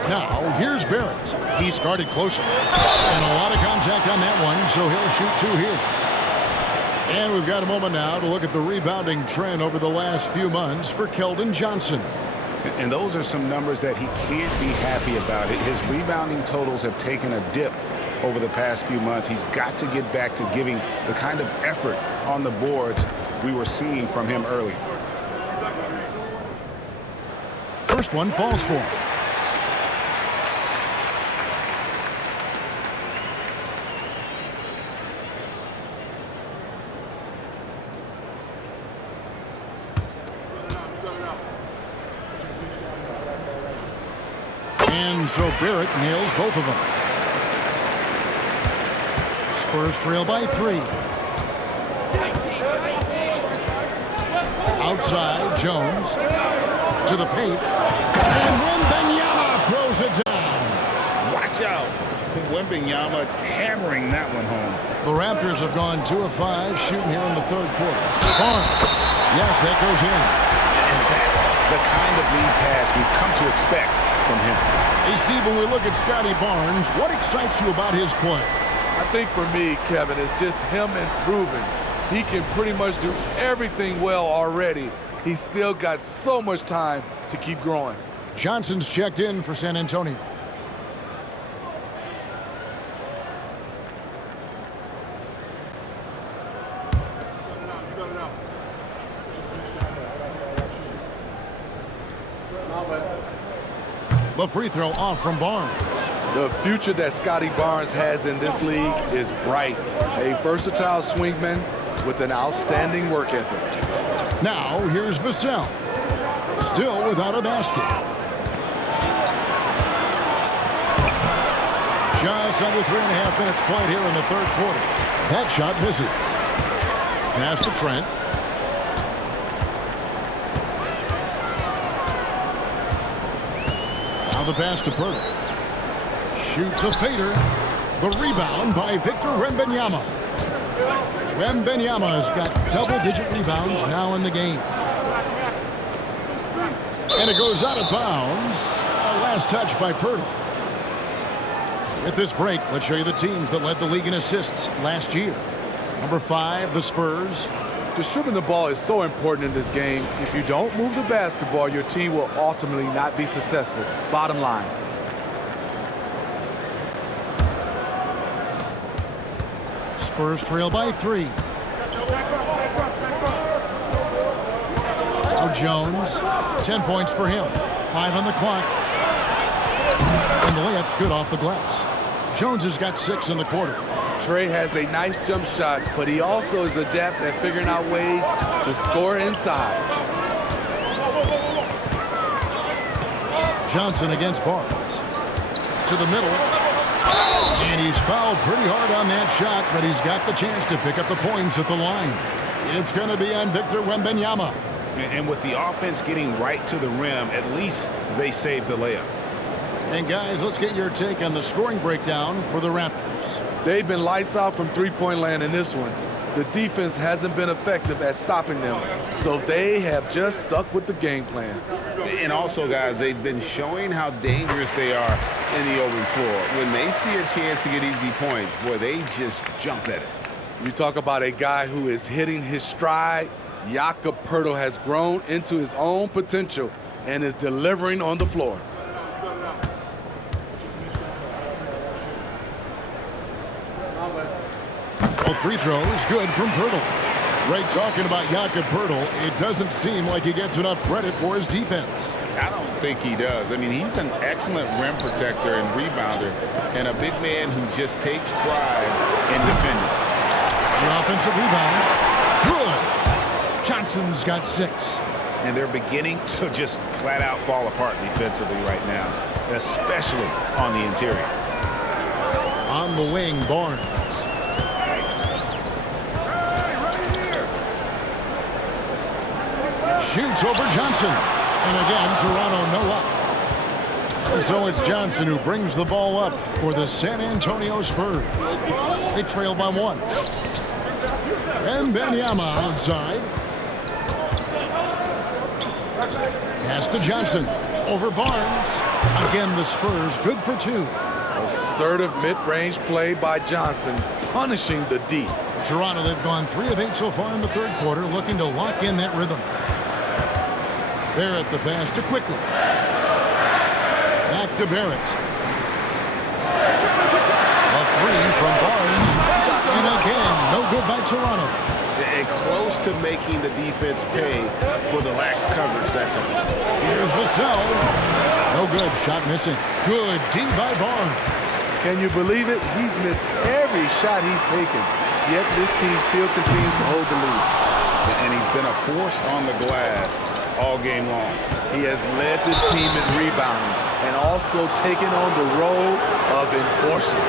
Now, here's Barrett. He's guarded closer. And a lot of contact on that one, so he'll shoot 2 here. And we've got a moment now to look at the rebounding trend over the last few months for Keldon Johnson. And those are some numbers that he can't be happy about. His rebounding totals have taken a dip over the past few months. He's got to get back to giving the kind of effort on the boards we were seeing from him earlier. First one falls for him. And so Barrett nails both of them. Spurs trail by 3. Outside, Jones to the paint. And Wembanyama throws it down. Watch out. Wembanyama hammering that one home. The Raptors have gone 2 of 5 shooting here in the 3rd quarter. Barnes. Yes, that goes in. And that's the kind of lead pass we've come to expect from him. Hey, Steve, when we look at Scotty Barnes, what excites you about his play? I think for me, Kevin, it's just him improving. He can pretty much do everything well already. He's still got so much time to keep growing. Johnson's checked in for San Antonio. The free throw off from Barnes. The future that Scotty Barnes has in this league is bright. A versatile swingman with an outstanding work ethic. Now here's Vassell. Still without a basket. Just under 3.5 minutes played here in the third quarter. That shot misses. Pass to Trent. Now the pass to Purtle. Shoots a fader. The rebound by Victor Wembanyama. Wembanyama has got double-digit rebounds now in the game. And it goes out of bounds. A last touch by Purtle. At this break, let's show you the teams that led the league in assists last year. Number 5, the Spurs. Distributing the ball is so important in this game. If you don't move the basketball, your team will ultimately not be successful. Bottom line. Spurs trail by 3. Now Jones, 10 points for him. 5 on the clock. And the layup's good off the glass. Jones has got 6 in the quarter. Trey has a nice jump shot, but he also is adept at figuring out ways to score inside. Johnson against Barnes. To the middle. And he's fouled pretty hard on that shot, but he's got the chance to pick up the points at the line. It's going to be on Victor Wembanyama. And with the offense getting right to the rim, at least they saved the layup. And guys, let's get your take on the scoring breakdown for the Raptors. They've been lights out from three-point land in this one. The defense hasn't been effective at stopping them, so they have just stuck with the game plan. And also, guys, they've been showing how dangerous they are in the open floor. When they see a chance to get easy points, boy, they just jump at it. You talk about a guy who is hitting his stride. Jakob Poeltl has grown into his own potential and is delivering on the floor. Both free throws good from Poeltl. Right, talking about Jakob Poeltl, it doesn't seem like he gets enough credit for his defense. I don't think he does. I mean, he's an excellent rim protector and rebounder, and a big man who just takes pride in defending. The offensive rebound. Good. Johnson's got 6. And they're beginning to just flat out fall apart defensively right now, especially on the interior. On the wing, Barnes. Shoots over Johnson. And again, Toronto no up. And so it's Johnson who brings the ball up for the San Antonio Spurs. They trail by 1. And Wembanyama outside. Pass to Johnson. Over Barnes. Again, the Spurs good for 2. Assertive mid-range play by Johnson, punishing the D. For Toronto, they've gone 3 of 8 so far in the third quarter, looking to lock in that rhythm. Barrett the pass to Quickly. Back to Barrett. A 3 from Barnes. And again, no good by Toronto. And close to making the defense pay for the lax coverage that time. Here's Vassell. No good. Shot missing. Good D by Barnes. Can you believe it? He's missed every shot he's taken. Yet this team still continues to hold the lead. And he's been a force on the glass all game long. He has led this team in rebounding and also taken on the role of enforcer.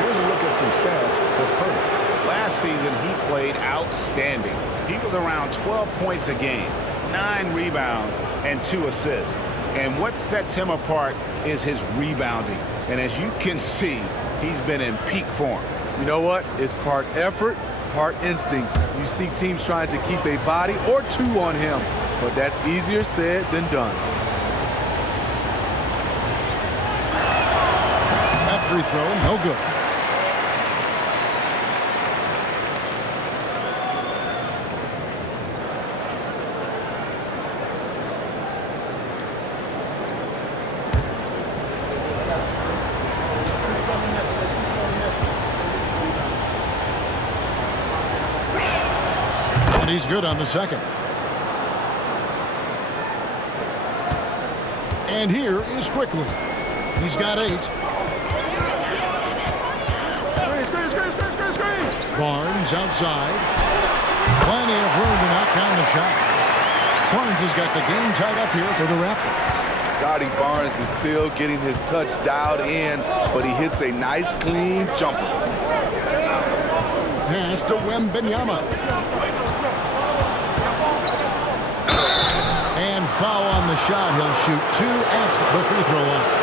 Here's a look at some stats for Poeltl. Last season, he played outstanding. He was around 12 points a game, 9 rebounds, and 2 assists. And what sets him apart is his rebounding. And as you can see, he's been in peak form. You know what? It's part effort, part instincts. You see teams trying to keep a body or 2 on him, but that's easier said than done. That free throw, no good. He's good on the second. And here is Quickly. He's got 8. Barnes outside. Plenty of room to knock down the shot. Barnes has got the game tied up here for the Raptors. Scotty Barnes is still getting his touch dialed in, but he hits a nice clean jumper. Pass to Wembanyama. And foul on the shot. He'll shoot 2 at the free throw line.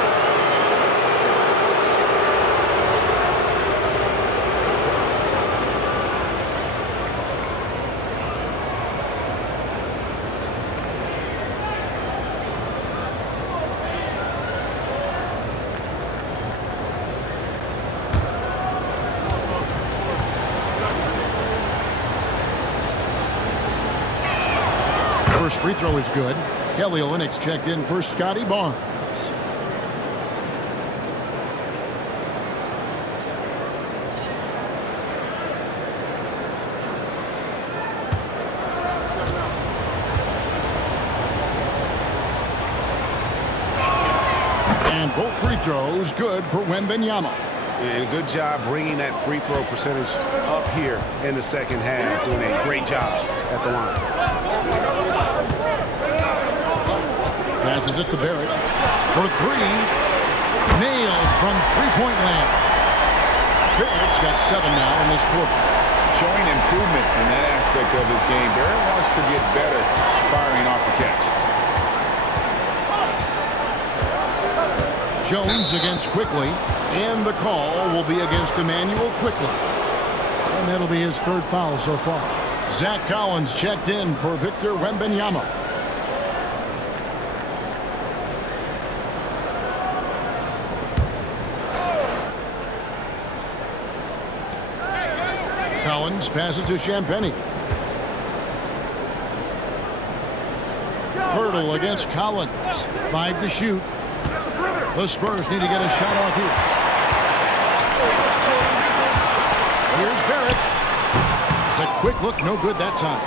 First free throw is good. Kelly Olynyk's checked in for Scotty Barnes. And both free throws good for Wembanyama. And good job bringing that free throw percentage up here in the second half. Doing a great job at the line. Passes it to Barrett for 3. Nailed from three-point land. Barrett's got 7 now in this quarter. Showing improvement in that aspect of his game. Barrett wants to get better firing off the catch. Jones against Quickly, and the call will be against Emmanuel Quickly. And that'll be his 3rd foul so far. Zach Collins checked in for Victor Wembanyama. Collins passes to Champagnie. Pirtle against Collins. 5 to shoot. The Spurs need to get a shot off here. Here's Barrett. The quick look, no good that time.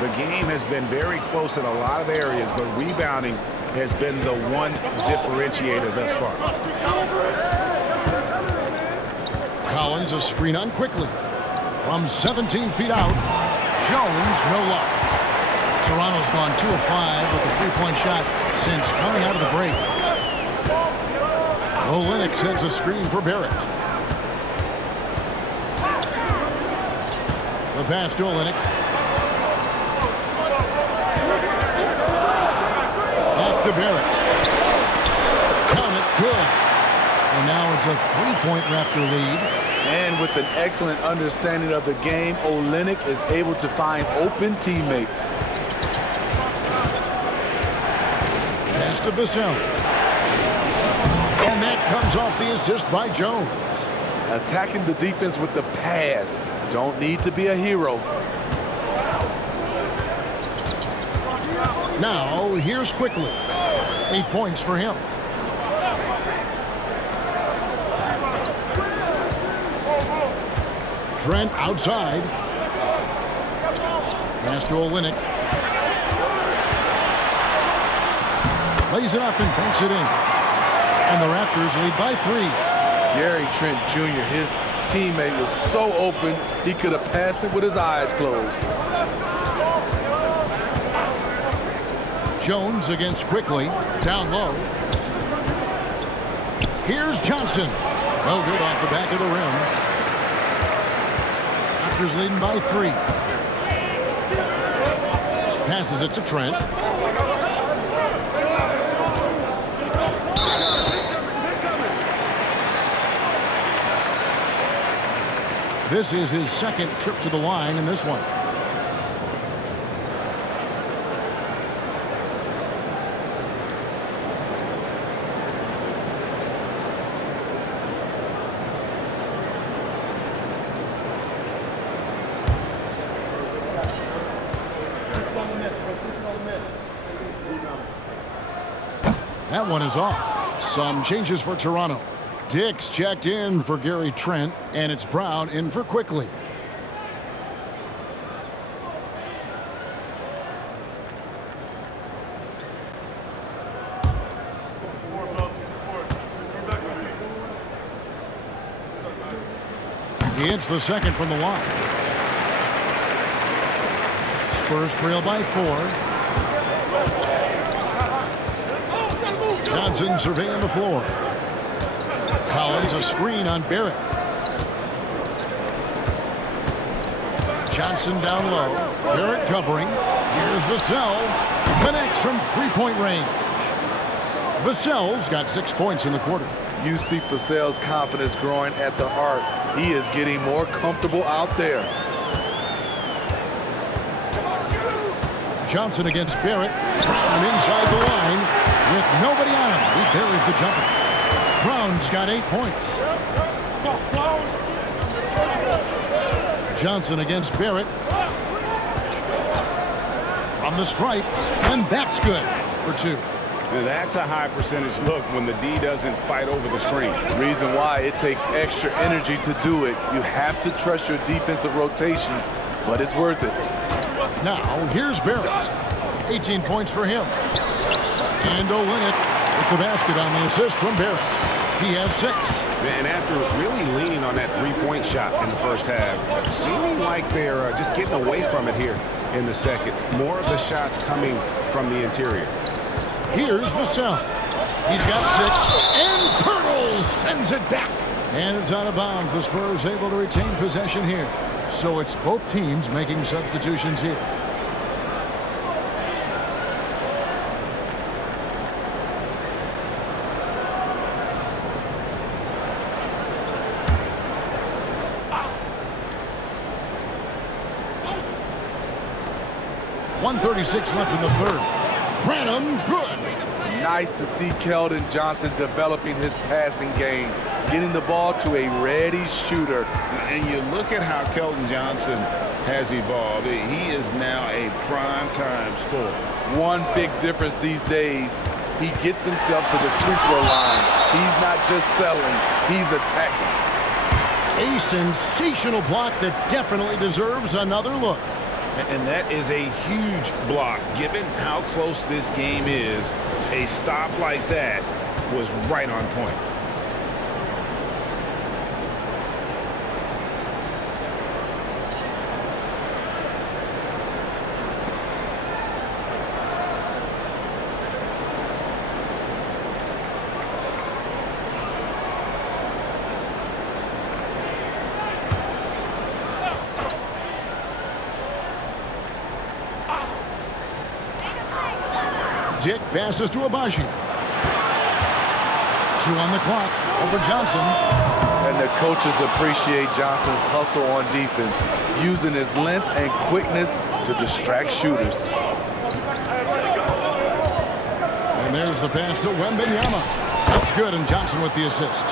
The game has been very close in a lot of areas, but rebounding has been the one differentiator thus far. Collins a screen on Quickly. From 17 feet out. Jones, no luck. Toronto's gone 2 of 5 with the three-point shot since coming out of the break. Olynyk sets a screen for Barrett. The pass to Olynyk. Back to Barrett. Count it, good. And now it's a 3-point Raptor lead. And with an excellent understanding of the game, Olynyk is able to find open teammates. Pass to Vassell. And that comes off the assist by Jones. Attacking the defense with the pass. Don't need to be a hero. Now, here's Quickly. 8 points for him. Trent outside. Pass to Olynyk. Lays it up and banks it in. And the Raptors lead by 3. Gary Trent Jr., his teammate was so open, he could have passed it with his eyes closed. Jones against Quickly. Down low. Here's Johnson. No good off the back of the rim. Raptors leading by 3. Passes it to Trent. This is his 2nd trip to the line in this one. That one is off. Some changes for Toronto. Dix checked in for Gary Trent, and it's Brown in for Quickly. He hits the second from the line. Spurs trail by 4. Johnson surveying the floor. Collins a screen on Barrett. Johnson down low. Barrett covering. Here's Vassell. Connects from three-point range. Vassell's got 6 points in the quarter. You see Vassell's confidence growing at the arc. He is getting more comfortable out there. Johnson against Barrett. Brown inside the line with nobody on him. He buries the jumper. Brown's got 8 points. Johnson against Barrett. From the stripe, and that's good for 2. That's a high percentage look when the D doesn't fight over the screen. Reason why it takes extra energy to do it. You have to trust your defensive rotations, but it's worth it. Now, here's Barrett. 18 points for him. And Olynyk with the basket on the assist from Barrett. He has 6. And after really leaning on that three-point shot in the first half, seeming like they're just getting away from it here in the second. More of the shots coming from the interior. Here's Vassell. He's got 6. And Pirtle sends it back. And it's out of bounds. The Spurs able to retain possession here. So it's both teams making substitutions here. .136 left in the third. Branham, good. Nice to see Keldon Johnson developing his passing game, getting the ball to a ready shooter. And you look at how Keldon Johnson has evolved. He is now a prime-time scorer. One big difference these days, he gets himself to the free throw line. He's not just settling, he's attacking. A sensational block that definitely deserves another look. And that is a huge block. Given how close this game is, a stop like that was right on point. Dick passes to Abaji. 2 on the clock over Johnson. And the coaches appreciate Johnson's hustle on defense, using his length and quickness to distract shooters. And there's the pass to Wembanyama. That's good, and Johnson with the assist.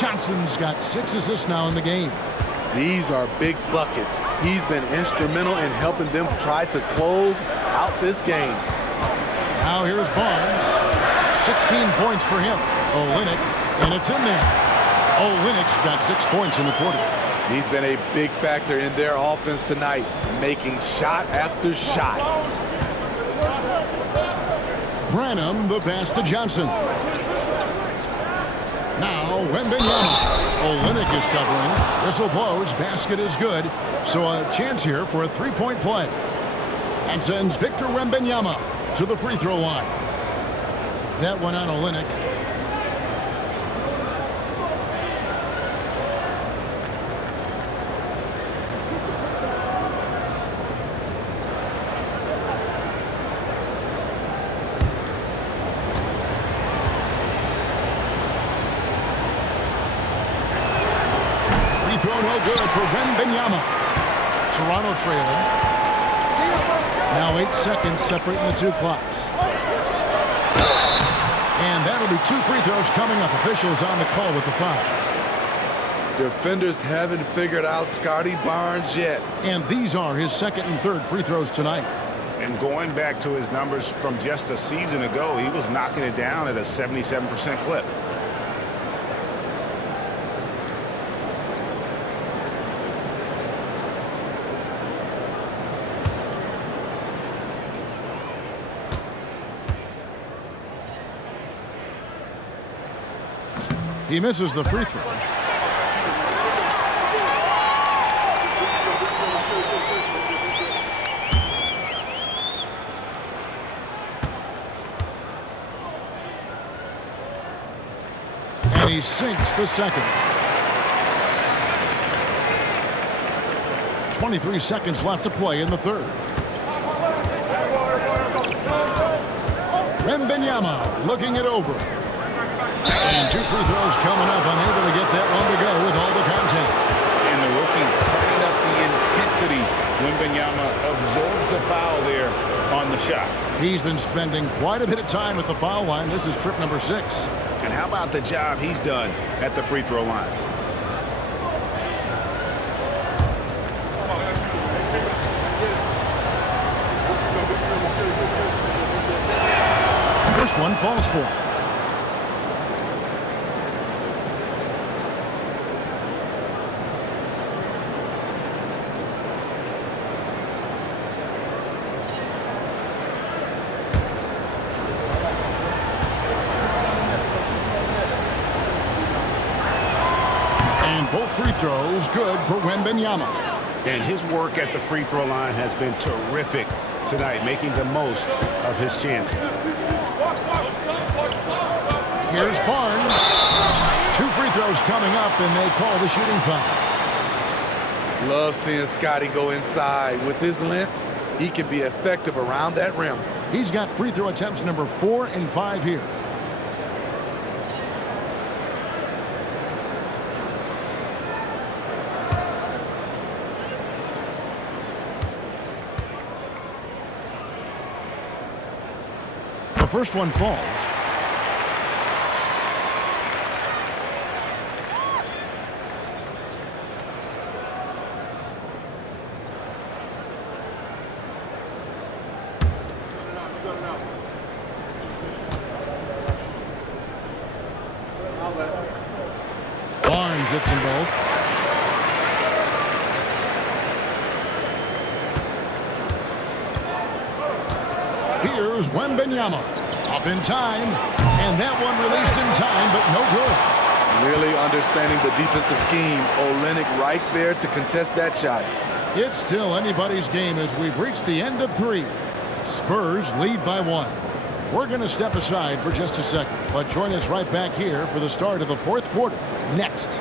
Johnson's got 6 assists now in the game. These are big buckets. He's been instrumental in helping them try to close out this game. Now here's Barnes. 16 points for him. Olynyk, and it's in there. Olynyk's got 6 points in the quarter. He's been a big factor in their offense tonight, making shot after shot. Branham, the pass to Johnson. Now Wembanyama. Olynyk is covering. Whistle blows. Basket is good. So a chance here for a three-point play. And sends Victor Wembanyama to the free throw line. That one on Olynyk. Free throw no good for Wembanyama. Toronto trailing. Now 8 seconds separating the 2 clocks. And that'll be 2 free throws coming up. Officials on the call with the foul. Defenders haven't figured out Scotty Barnes yet. And these are his 2nd and 3rd free throws tonight. And going back to his numbers from just a season ago, he was knocking it down at a 77% clip. He misses the free throw. And he sinks the second. 23 seconds left to play in the third. Wembanyama looking it over. And 2 free throws coming up, unable to get that one to go with all the contact. And the rookie turning up the intensity. Wembanyama absorbs the foul there on the shot. He's been spending quite a bit of time at the foul line. This is trip number 6. And how about the job he's done at the free throw line? First one falls for him. And both free throws good for Wembanyama. And his work at the free throw line has been terrific tonight, making the most of his chances. Here's Barnes. 2 free throws coming up, and they call the shooting foul. Love seeing Scotty go inside. With his length, he can be effective around that rim. He's got free throw attempts number 4 and 5 here. The first one falls. Barnes hits them both. Here's Wembanyama. Up in time. And that one released in time, but no good. Really understanding the defensive scheme. Olynyk right there to contest that shot. It's still anybody's game as we've reached the end of 3. Spurs lead by 1. We're going to step aside for just a second, but join us right back here for the start of the 4th quarter. Next.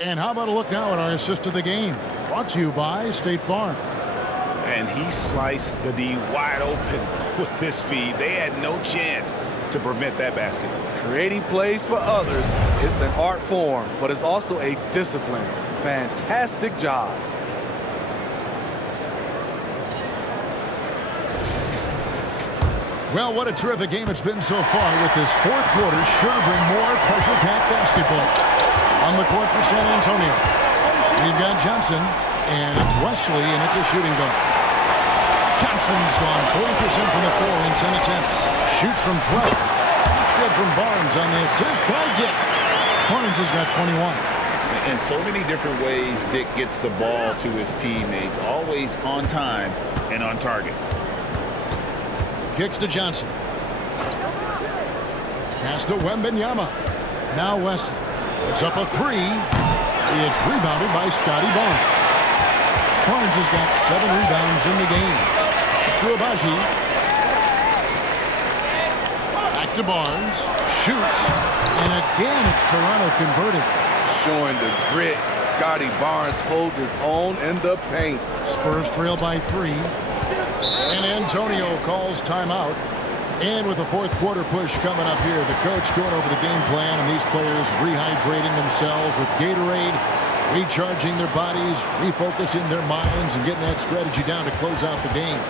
And how about a look now at our assist of the game? Brought to you by State Farm. And he sliced the D wide open with this feed. They had no chance to prevent that basket. Creating plays for others, it's an art form, but it's also a discipline. Fantastic job. Well, what a terrific game it's been so far, with this 4th quarter sure to bring more pressure-packed basketball. On the court for San Antonio, we've got Johnson, and it's Wesley in at the shooting guard. Johnson's gone 40% from the floor in 10 attempts. Shoots from 12. That's good from Barnes on the assist by Dick. Barnes has got 21. In so many different ways, Dick gets the ball to his teammates, always on time and on target. Kicks to Johnson. Pass to Wembanyama. Now Wesley. It's up a 3. It's rebounded by Scotty Barnes. Barnes has got 7 rebounds in the game. It's to Abaji. Back to Barnes. Shoots. And again, it's Toronto converted. Showing the grit. Scotty Barnes holds his own in the paint. Spurs trail by 3. San Antonio calls timeout. And with the 4th quarter push coming up here, the coach going over the game plan, and these players rehydrating themselves with Gatorade, recharging their bodies, refocusing their minds, and getting that strategy down to close out the game.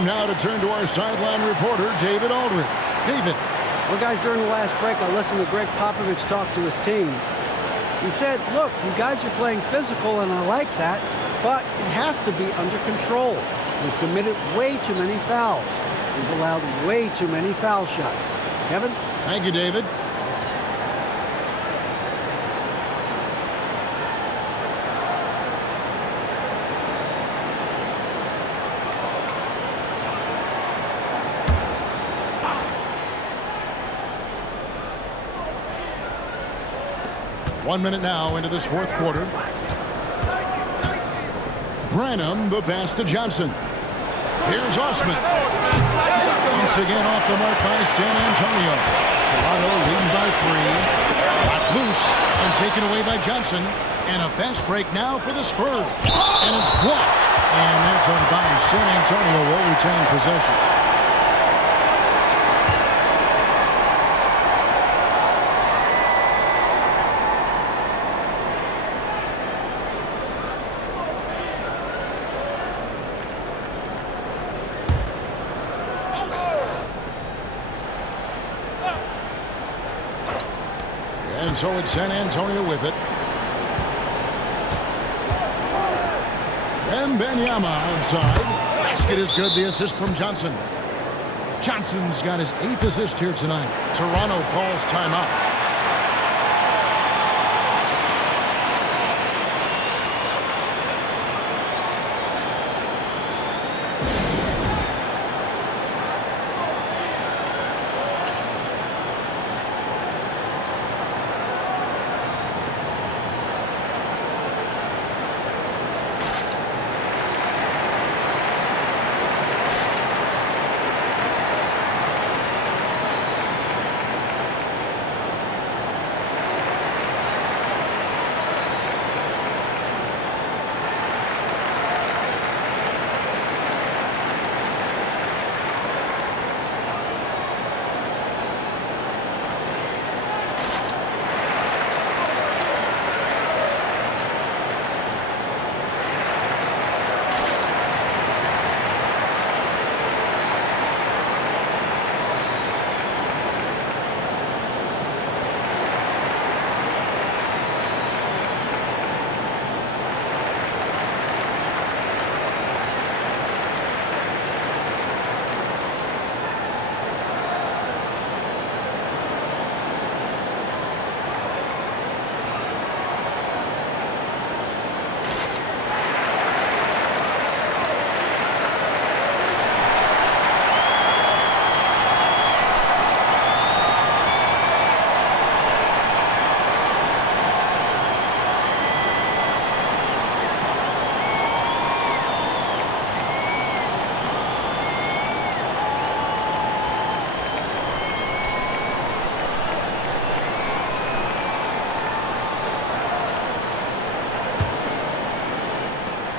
Time now to turn to our sideline reporter, David Aldridge. David. Well, guys, during the last break, I listened to Greg Popovich talk to his team. He said, look, you guys are playing physical, and I like that, but it has to be under control. We've committed way too many fouls. We've allowed way too many foul shots. Kevin? Thank you, David. One minute now into this fourth quarter. Branham, the pass to Johnson. Here's Osman. Once again off the mark by San Antonio. Toronto leading by 3. Got loose and taken away by Johnson. And a fast break now for the Spurs. And it's blocked. And that's out of bounds. San Antonio will retain possession. And so it's San Antonio with it. Wembanyama outside. Basket is good. The assist from Johnson. Johnson's got his 8th assist here tonight. Toronto calls timeout.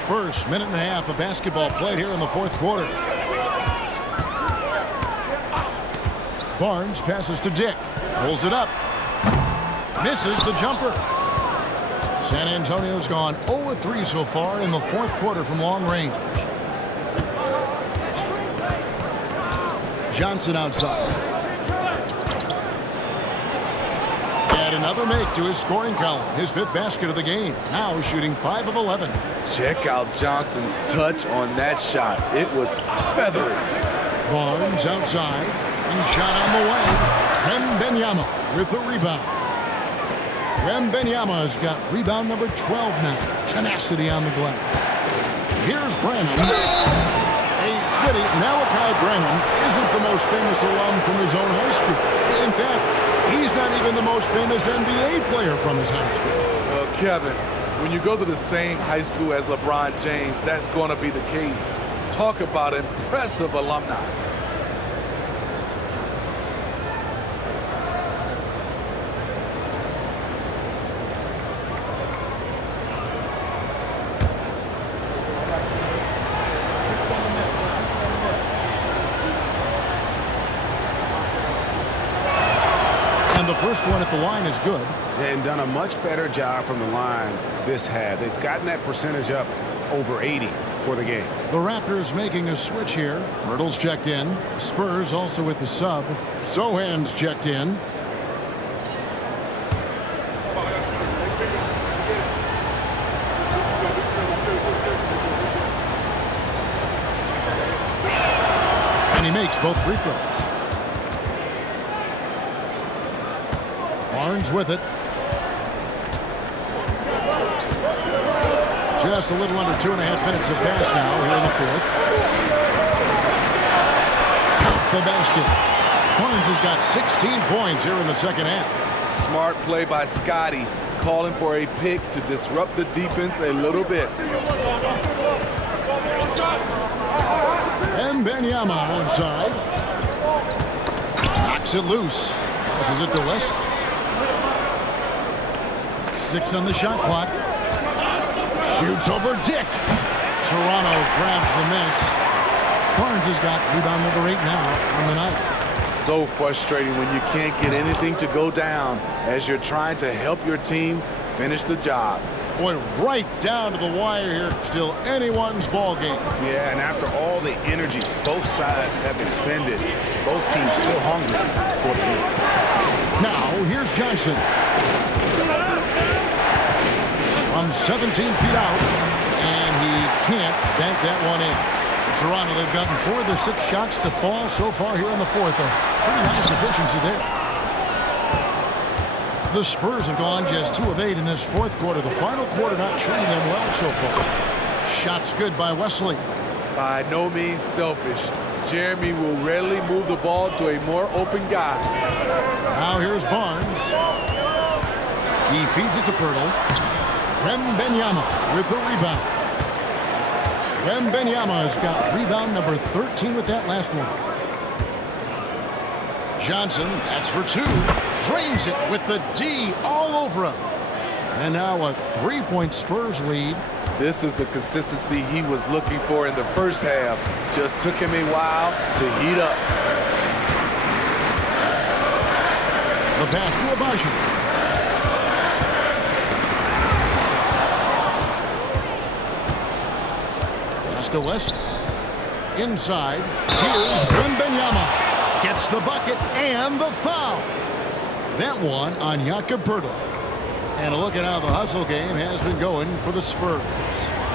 First minute and a half of basketball played here in the fourth quarter. Barnes passes to Dick. Pulls it up. Misses the jumper. San Antonio's gone 0-3 so far in the fourth quarter from long range. Johnson outside. And another make to his scoring column. His 5th basket of the game. Now shooting 5 of 11. Check out Johnson's touch on that shot. It was feathery. Barnes outside. And shot on the way. Wembanyama with the rebound. Wembanyama's got rebound number 12 now. Tenacity on the glass. Here's Branham. Hey, Smitty, Malachi Branham isn't the most famous alum from his own high school. In fact, he's not even the most famous NBA player from his high school. Well, Kevin, when you go to the same high school as LeBron James, that's going to be the case. Talk about impressive alumni. And the first one at the line is good. And done a much better job from the line this half. They've gotten that percentage up over 80. for the game. The Raptors making a switch here. Pirtle's checked in. Spurs also with the sub. Sohan's checked in. And he makes both free throws. Barnes with it. Just a little under 2.5 minutes have passed now here in the fourth. Count the basket. Barnes has got 16 points here in the second half. Smart play by Scotty, calling for a pick to disrupt the defense a little bit. And Wembanyama onside. Knocks it loose. Passes it to West. 6 on the shot clock. Shoots over Dick. Toronto grabs the miss. Barnes has got rebound number 8 now on the night. So frustrating when you can't get anything to go down as you're trying to help your team finish the job. Boy, right down to the wire here. Still anyone's ball game. Yeah, and after all the energy both sides have expended, both teams still hungry for the win. Now, here's Johnson. From 17 feet out, and he can't bank that one in. Toronto, they've gotten 4 of their 6 shots to fall so far here in the fourth. A pretty nice efficiency there. The Spurs have gone just 2 of 8 in this fourth quarter. The final quarter not treating them well so far. Shots good by Wesley. By no means selfish. Jeremy will rarely move the ball to a more open guy. Now here's Barnes. He feeds it to Pirtle. Wembanyama with the rebound. Wembanyama has got rebound number 13 with that last one. Johnson, that's for 2. Drains it with the D all over him. And now a 3-point Spurs lead. This is the consistency he was looking for in the first half. Just took him a while to heat up. The pass to Abaji. Pass to West. Inside. Here's Wembanyama. Gets the bucket and the foul. That one on Jakob Poeltl. And a look at how the hustle game has been going for the Spurs.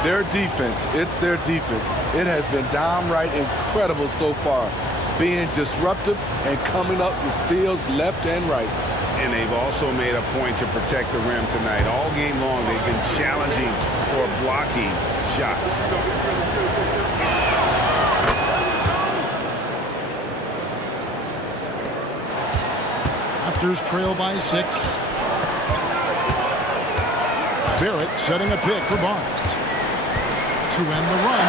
Their defense, it's their defense. It has been downright incredible so far, being disruptive and coming up with steals left and right. And they've also made a point to protect the rim tonight. All game long, they've been challenging or blocking shots. Raptors trail by 6. Barrett setting a pick for Barnes. To end the run.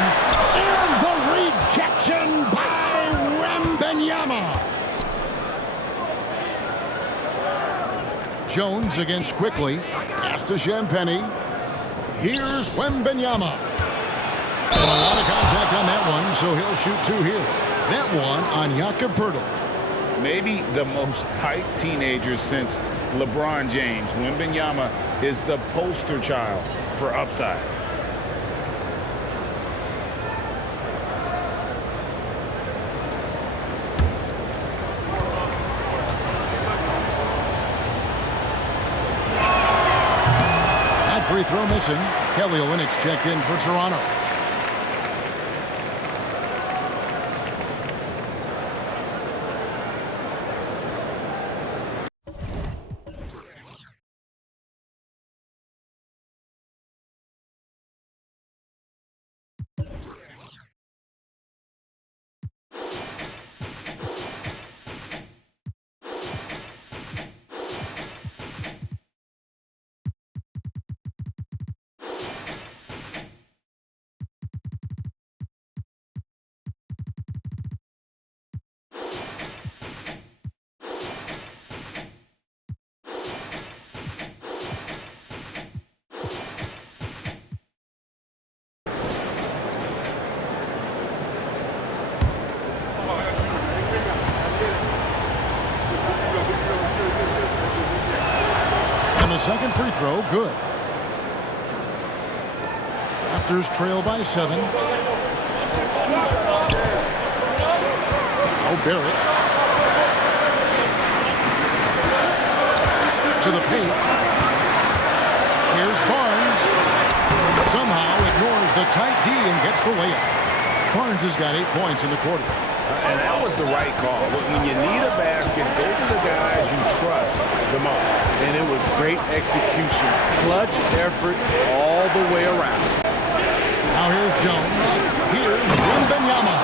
And the rejection by Wembanyama. Jones against Quickly. Pass to Champagnie. Here's Wembanyama. And a lot of contact on that one, so he'll shoot 2 here. That one on Jakob Poeltl. Maybe the most hyped teenager since LeBron James. Wembanyama is the poster child for upside. That free throw missing. Kelly Olynyk's checked in for Toronto. And the second free throw, good. Raptors trail by 7. Oh, Barrett. To the paint. Here's Barnes. Somehow ignores the tight D and gets the layup. Barnes has got 8 points in the quarter. And that was the right call. When you need a basket, go to the guys you trust the most. And it was great execution. Clutch effort all the way around. Now here's Jones. Here's Wembanyama.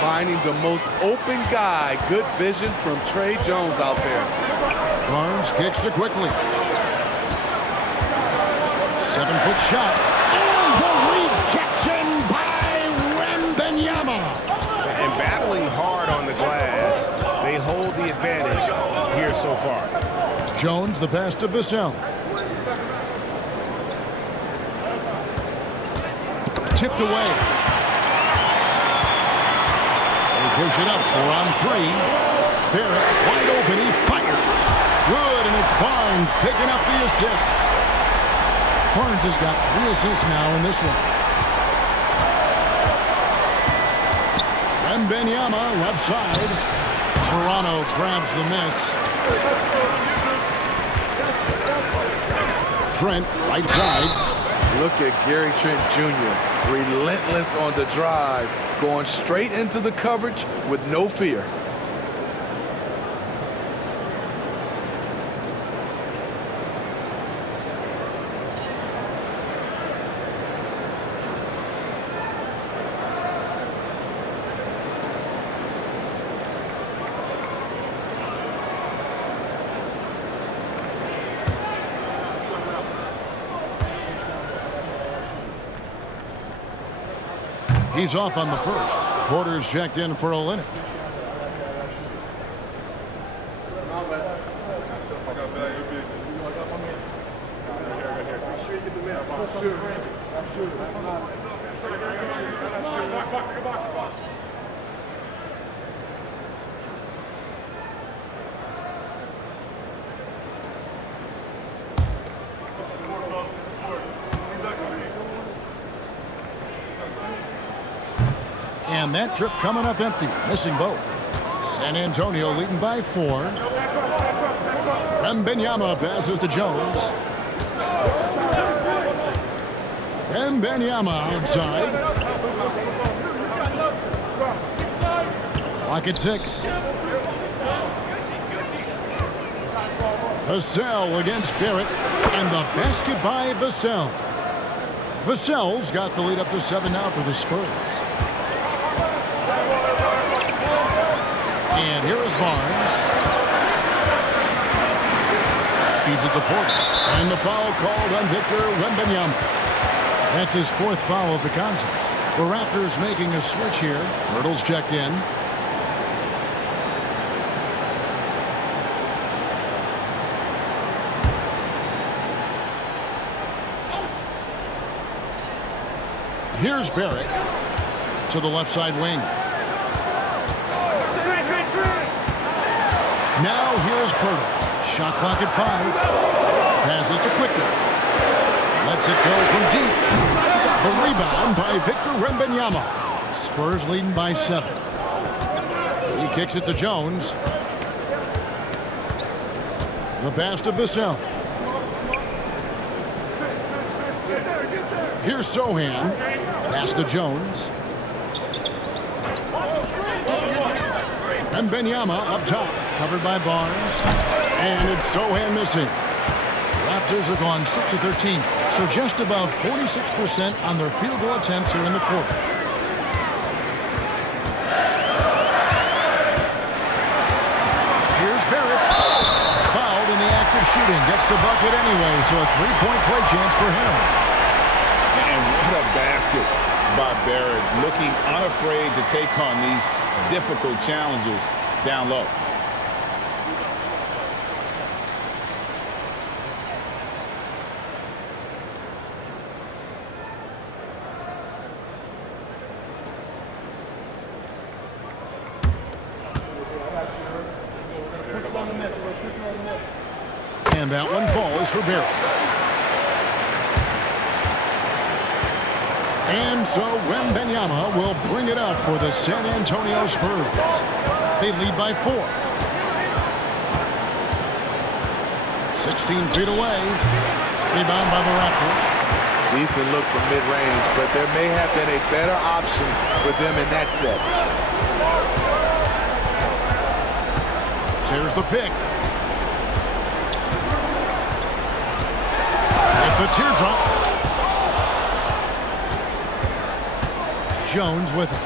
Finding the most open guy. Good vision from Trey Jones out there. Barnes kicks to quickly. 7-foot shot. And the rejection by Wembanyama. And battling hard on the glass, they hold the advantage here so far. Jones, the pass to Vassell. Tipped away. They push it up 4-on-3. Barrett wide open. He fires. Good, and it's Barnes picking up the assist. Barnes has got 3 assists now in this one. Wembanyama left side. Toronto grabs the miss. Trent right side. Look at Gary Trent Jr. Relentless on the drive, going straight into the coverage with no fear. He's off on the first. Porter's checked in for Olynyk. And that trip coming up empty, missing both. San Antonio leading by 4. Wembanyama passes to Jones. Wembanyama outside. Clock at 6. Vassell against Barrett, and the basket by Vassell. Vassell's got the lead up to 7 now for the Spurs. And here is Barnes. Feeds it to Porter. And the foul called on Victor Wembanyama. That's his 4th foul of the contest. The Raptors making a switch here. Hurdle's checked in. Here's Barrett to the left side wing. Now here's Porter. Shot clock at 5. Passes to quickly. Lets it go from deep. The rebound by Victor Wembanyama. Spurs leading by 7. He kicks it to Jones. The pass to Vassell. Here's Sohan. Pass to Jones. Wembanyama up top. Covered by Barnes. And it's Sohan missing. Raptors have gone 6 of 13. So just above 46% on their field goal attempts here in the quarter. Here's Barrett. Fouled in the act of shooting. Gets the bucket anyway. So a 3-point play chance for him. And what a basket by Barrett. Looking unafraid to take on these difficult challenges down low. And that one falls for Barrett. And so Wembanyama will bring it up for the San Antonio Spurs. They lead by 4. 16 feet away. Rebound by the Raptors. Decent look from mid-range, but there may have been a better option for them in that set. There's the pick. At the teardrop. Jones with it.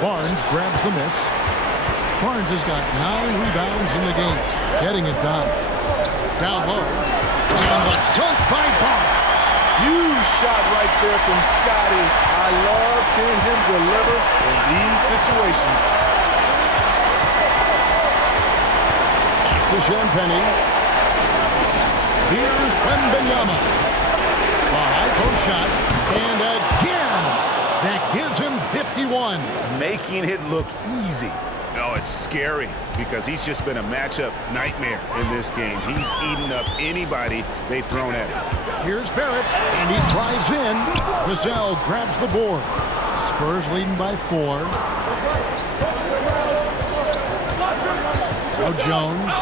Barnes grabs the miss. Barnes has got 9 rebounds in the game, getting it done. Down low. And the dunk by Barnes. Huge shot right there from Scotty. I love seeing him deliver in these situations. Pass to Champagny. Here's Wembanyama. A high post shot. And again, that gives him 51. Making it look easy. No, it's scary because he's just been a matchup nightmare in this game. He's eaten up anybody they've thrown at him. Here's Barrett, and he drives in. Vassell grabs the board. Spurs leading by 4. Now Jones.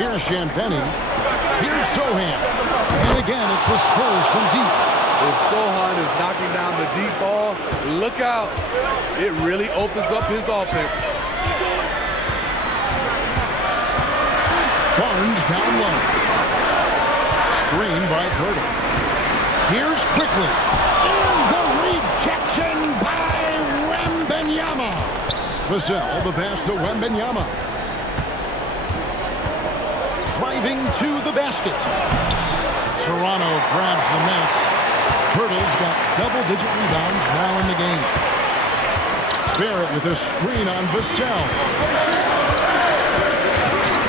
Here's Champagny. Here's Sohan. And again, it's the Spurs from deep. If Sohan is knocking down the deep ball, look out. It really opens up his offense. Barnes down low. Screen by Purtle. Here's quickly. And the rejection by Wembanyama. Vassell, the pass to Wembanyama. Driving to the basket. Toronto grabs the miss. Pirtle's got double-digit rebounds now in the game. Barrett with a screen on Vassell.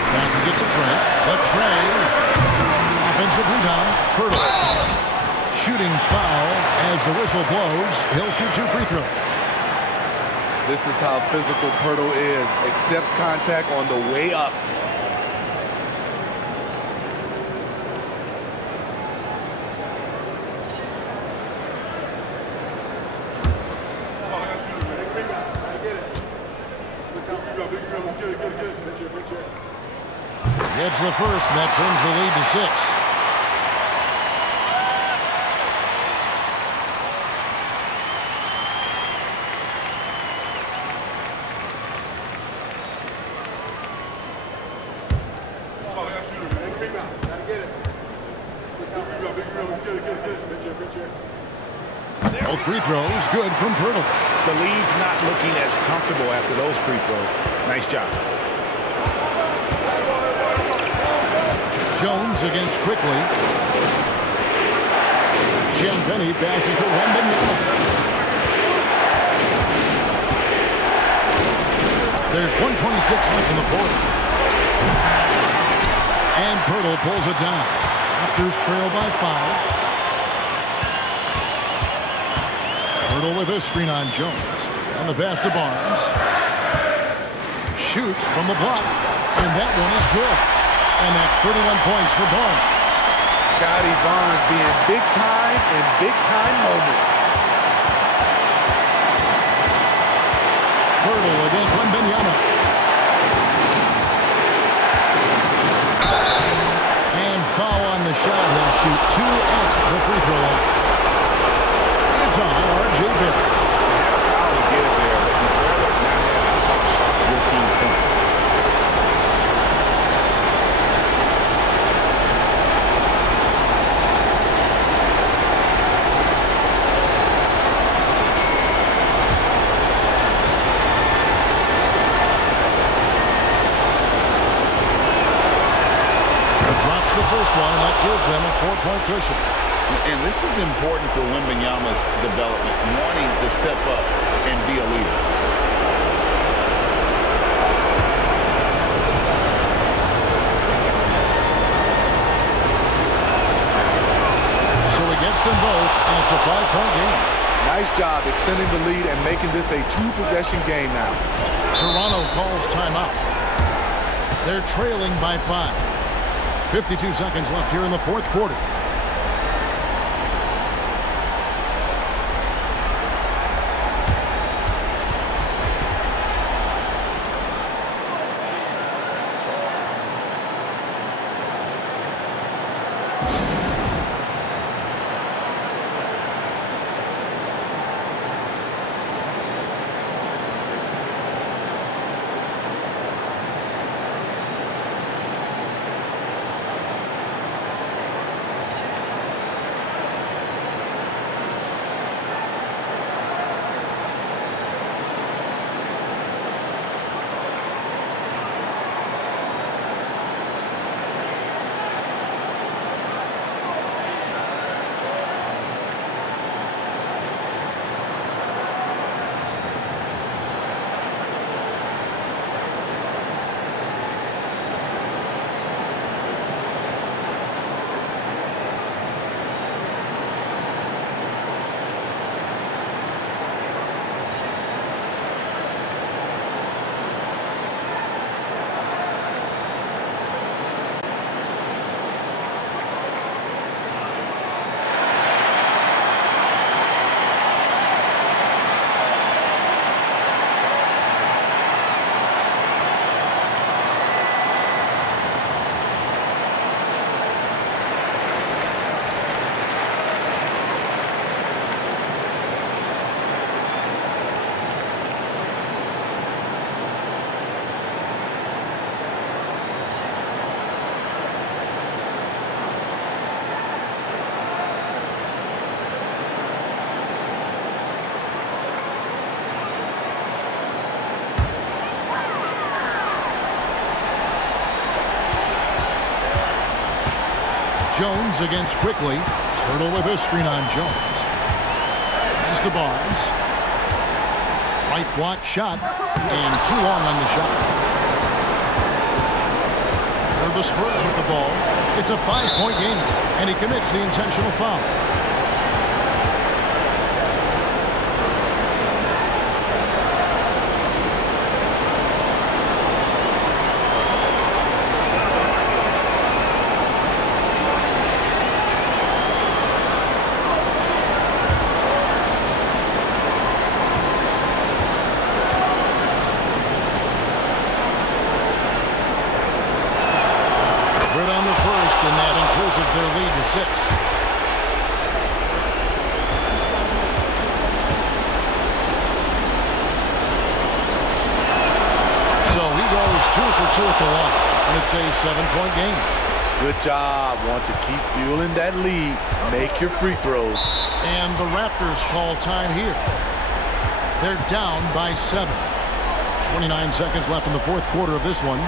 Passes it to Trey. But Trey, offensive rebound, Pirtle. Shooting foul as the whistle blows. He'll shoot 2 free throws. This is how physical Pirtle is. Accepts contact on the way up. It's the first, and that turns the lead to 6. Both free throws, good from Pirtle. The lead's not looking as comfortable after those free throws. Nice job. Jones against Quickly. Champagny passes to Wembanyama. There's 1:26 left in the 4th. And Pirtle pulls it down. Raptors trail by 5. Pirtle with a screen on Jones. And the pass to Barnes. Shoots from the block. And that one is good. And that's 31 points for Barnes. Scotty Barnes being big time in big time moments. Pirtle against Wembanyama. And foul on the shot. He'll shoot 2 at the free throw line. It's on R.J. Barrett. You had a foul to get it there, but you'd rather not have it cost your team points. Drops the first one, and that gives them a 4-point cushion. And this is important for Wembanyama's development, wanting to step up and be a leader. So he gets them both, and it's a 5-point game. Nice job extending the lead and making this a 2-possession game now. Toronto calls timeout. They're trailing by 5. 52 seconds left here in the fourth quarter. Jones against Quickly. Hurdle with a screen on Jones. Pass to Barnes. Right block shot. And too long on the shot. They're the Spurs with the ball. It's a 5-point game. And he commits the intentional foul. And that increases their lead to 6. So he goes 2 for 2 at the line, and it's a 7-point game. Good job. Want to keep fueling that lead. Make your free throws. And the Raptors call time here. They're down by 7. 29 seconds left in the fourth quarter of this one.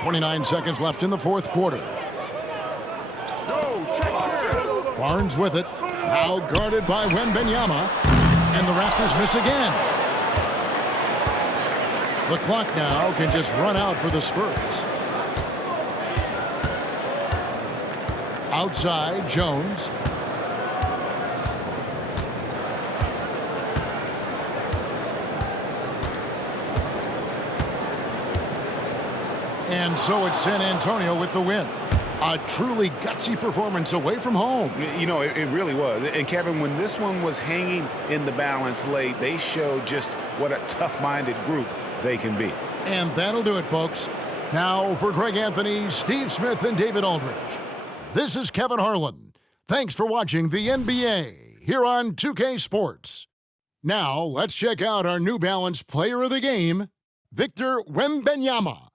29 seconds left in the fourth quarter. Barnes with it. Now guarded by Wembanyama. And the Raptors miss again. The clock now can just run out for the Spurs. Outside, Jones. And so it's San Antonio with the win. A truly gutsy performance away from home. You know, it really was. And, Kevin, when this one was hanging in the balance late, they showed just what a tough-minded group they can be. And that'll do it, folks. Now for Greg Anthony, Steve Smith, and David Aldridge, this is Kevin Harlan. Thanks for watching the NBA here on 2K Sports. Now let's check out our New Balance player of the game, Victor Wembanyama.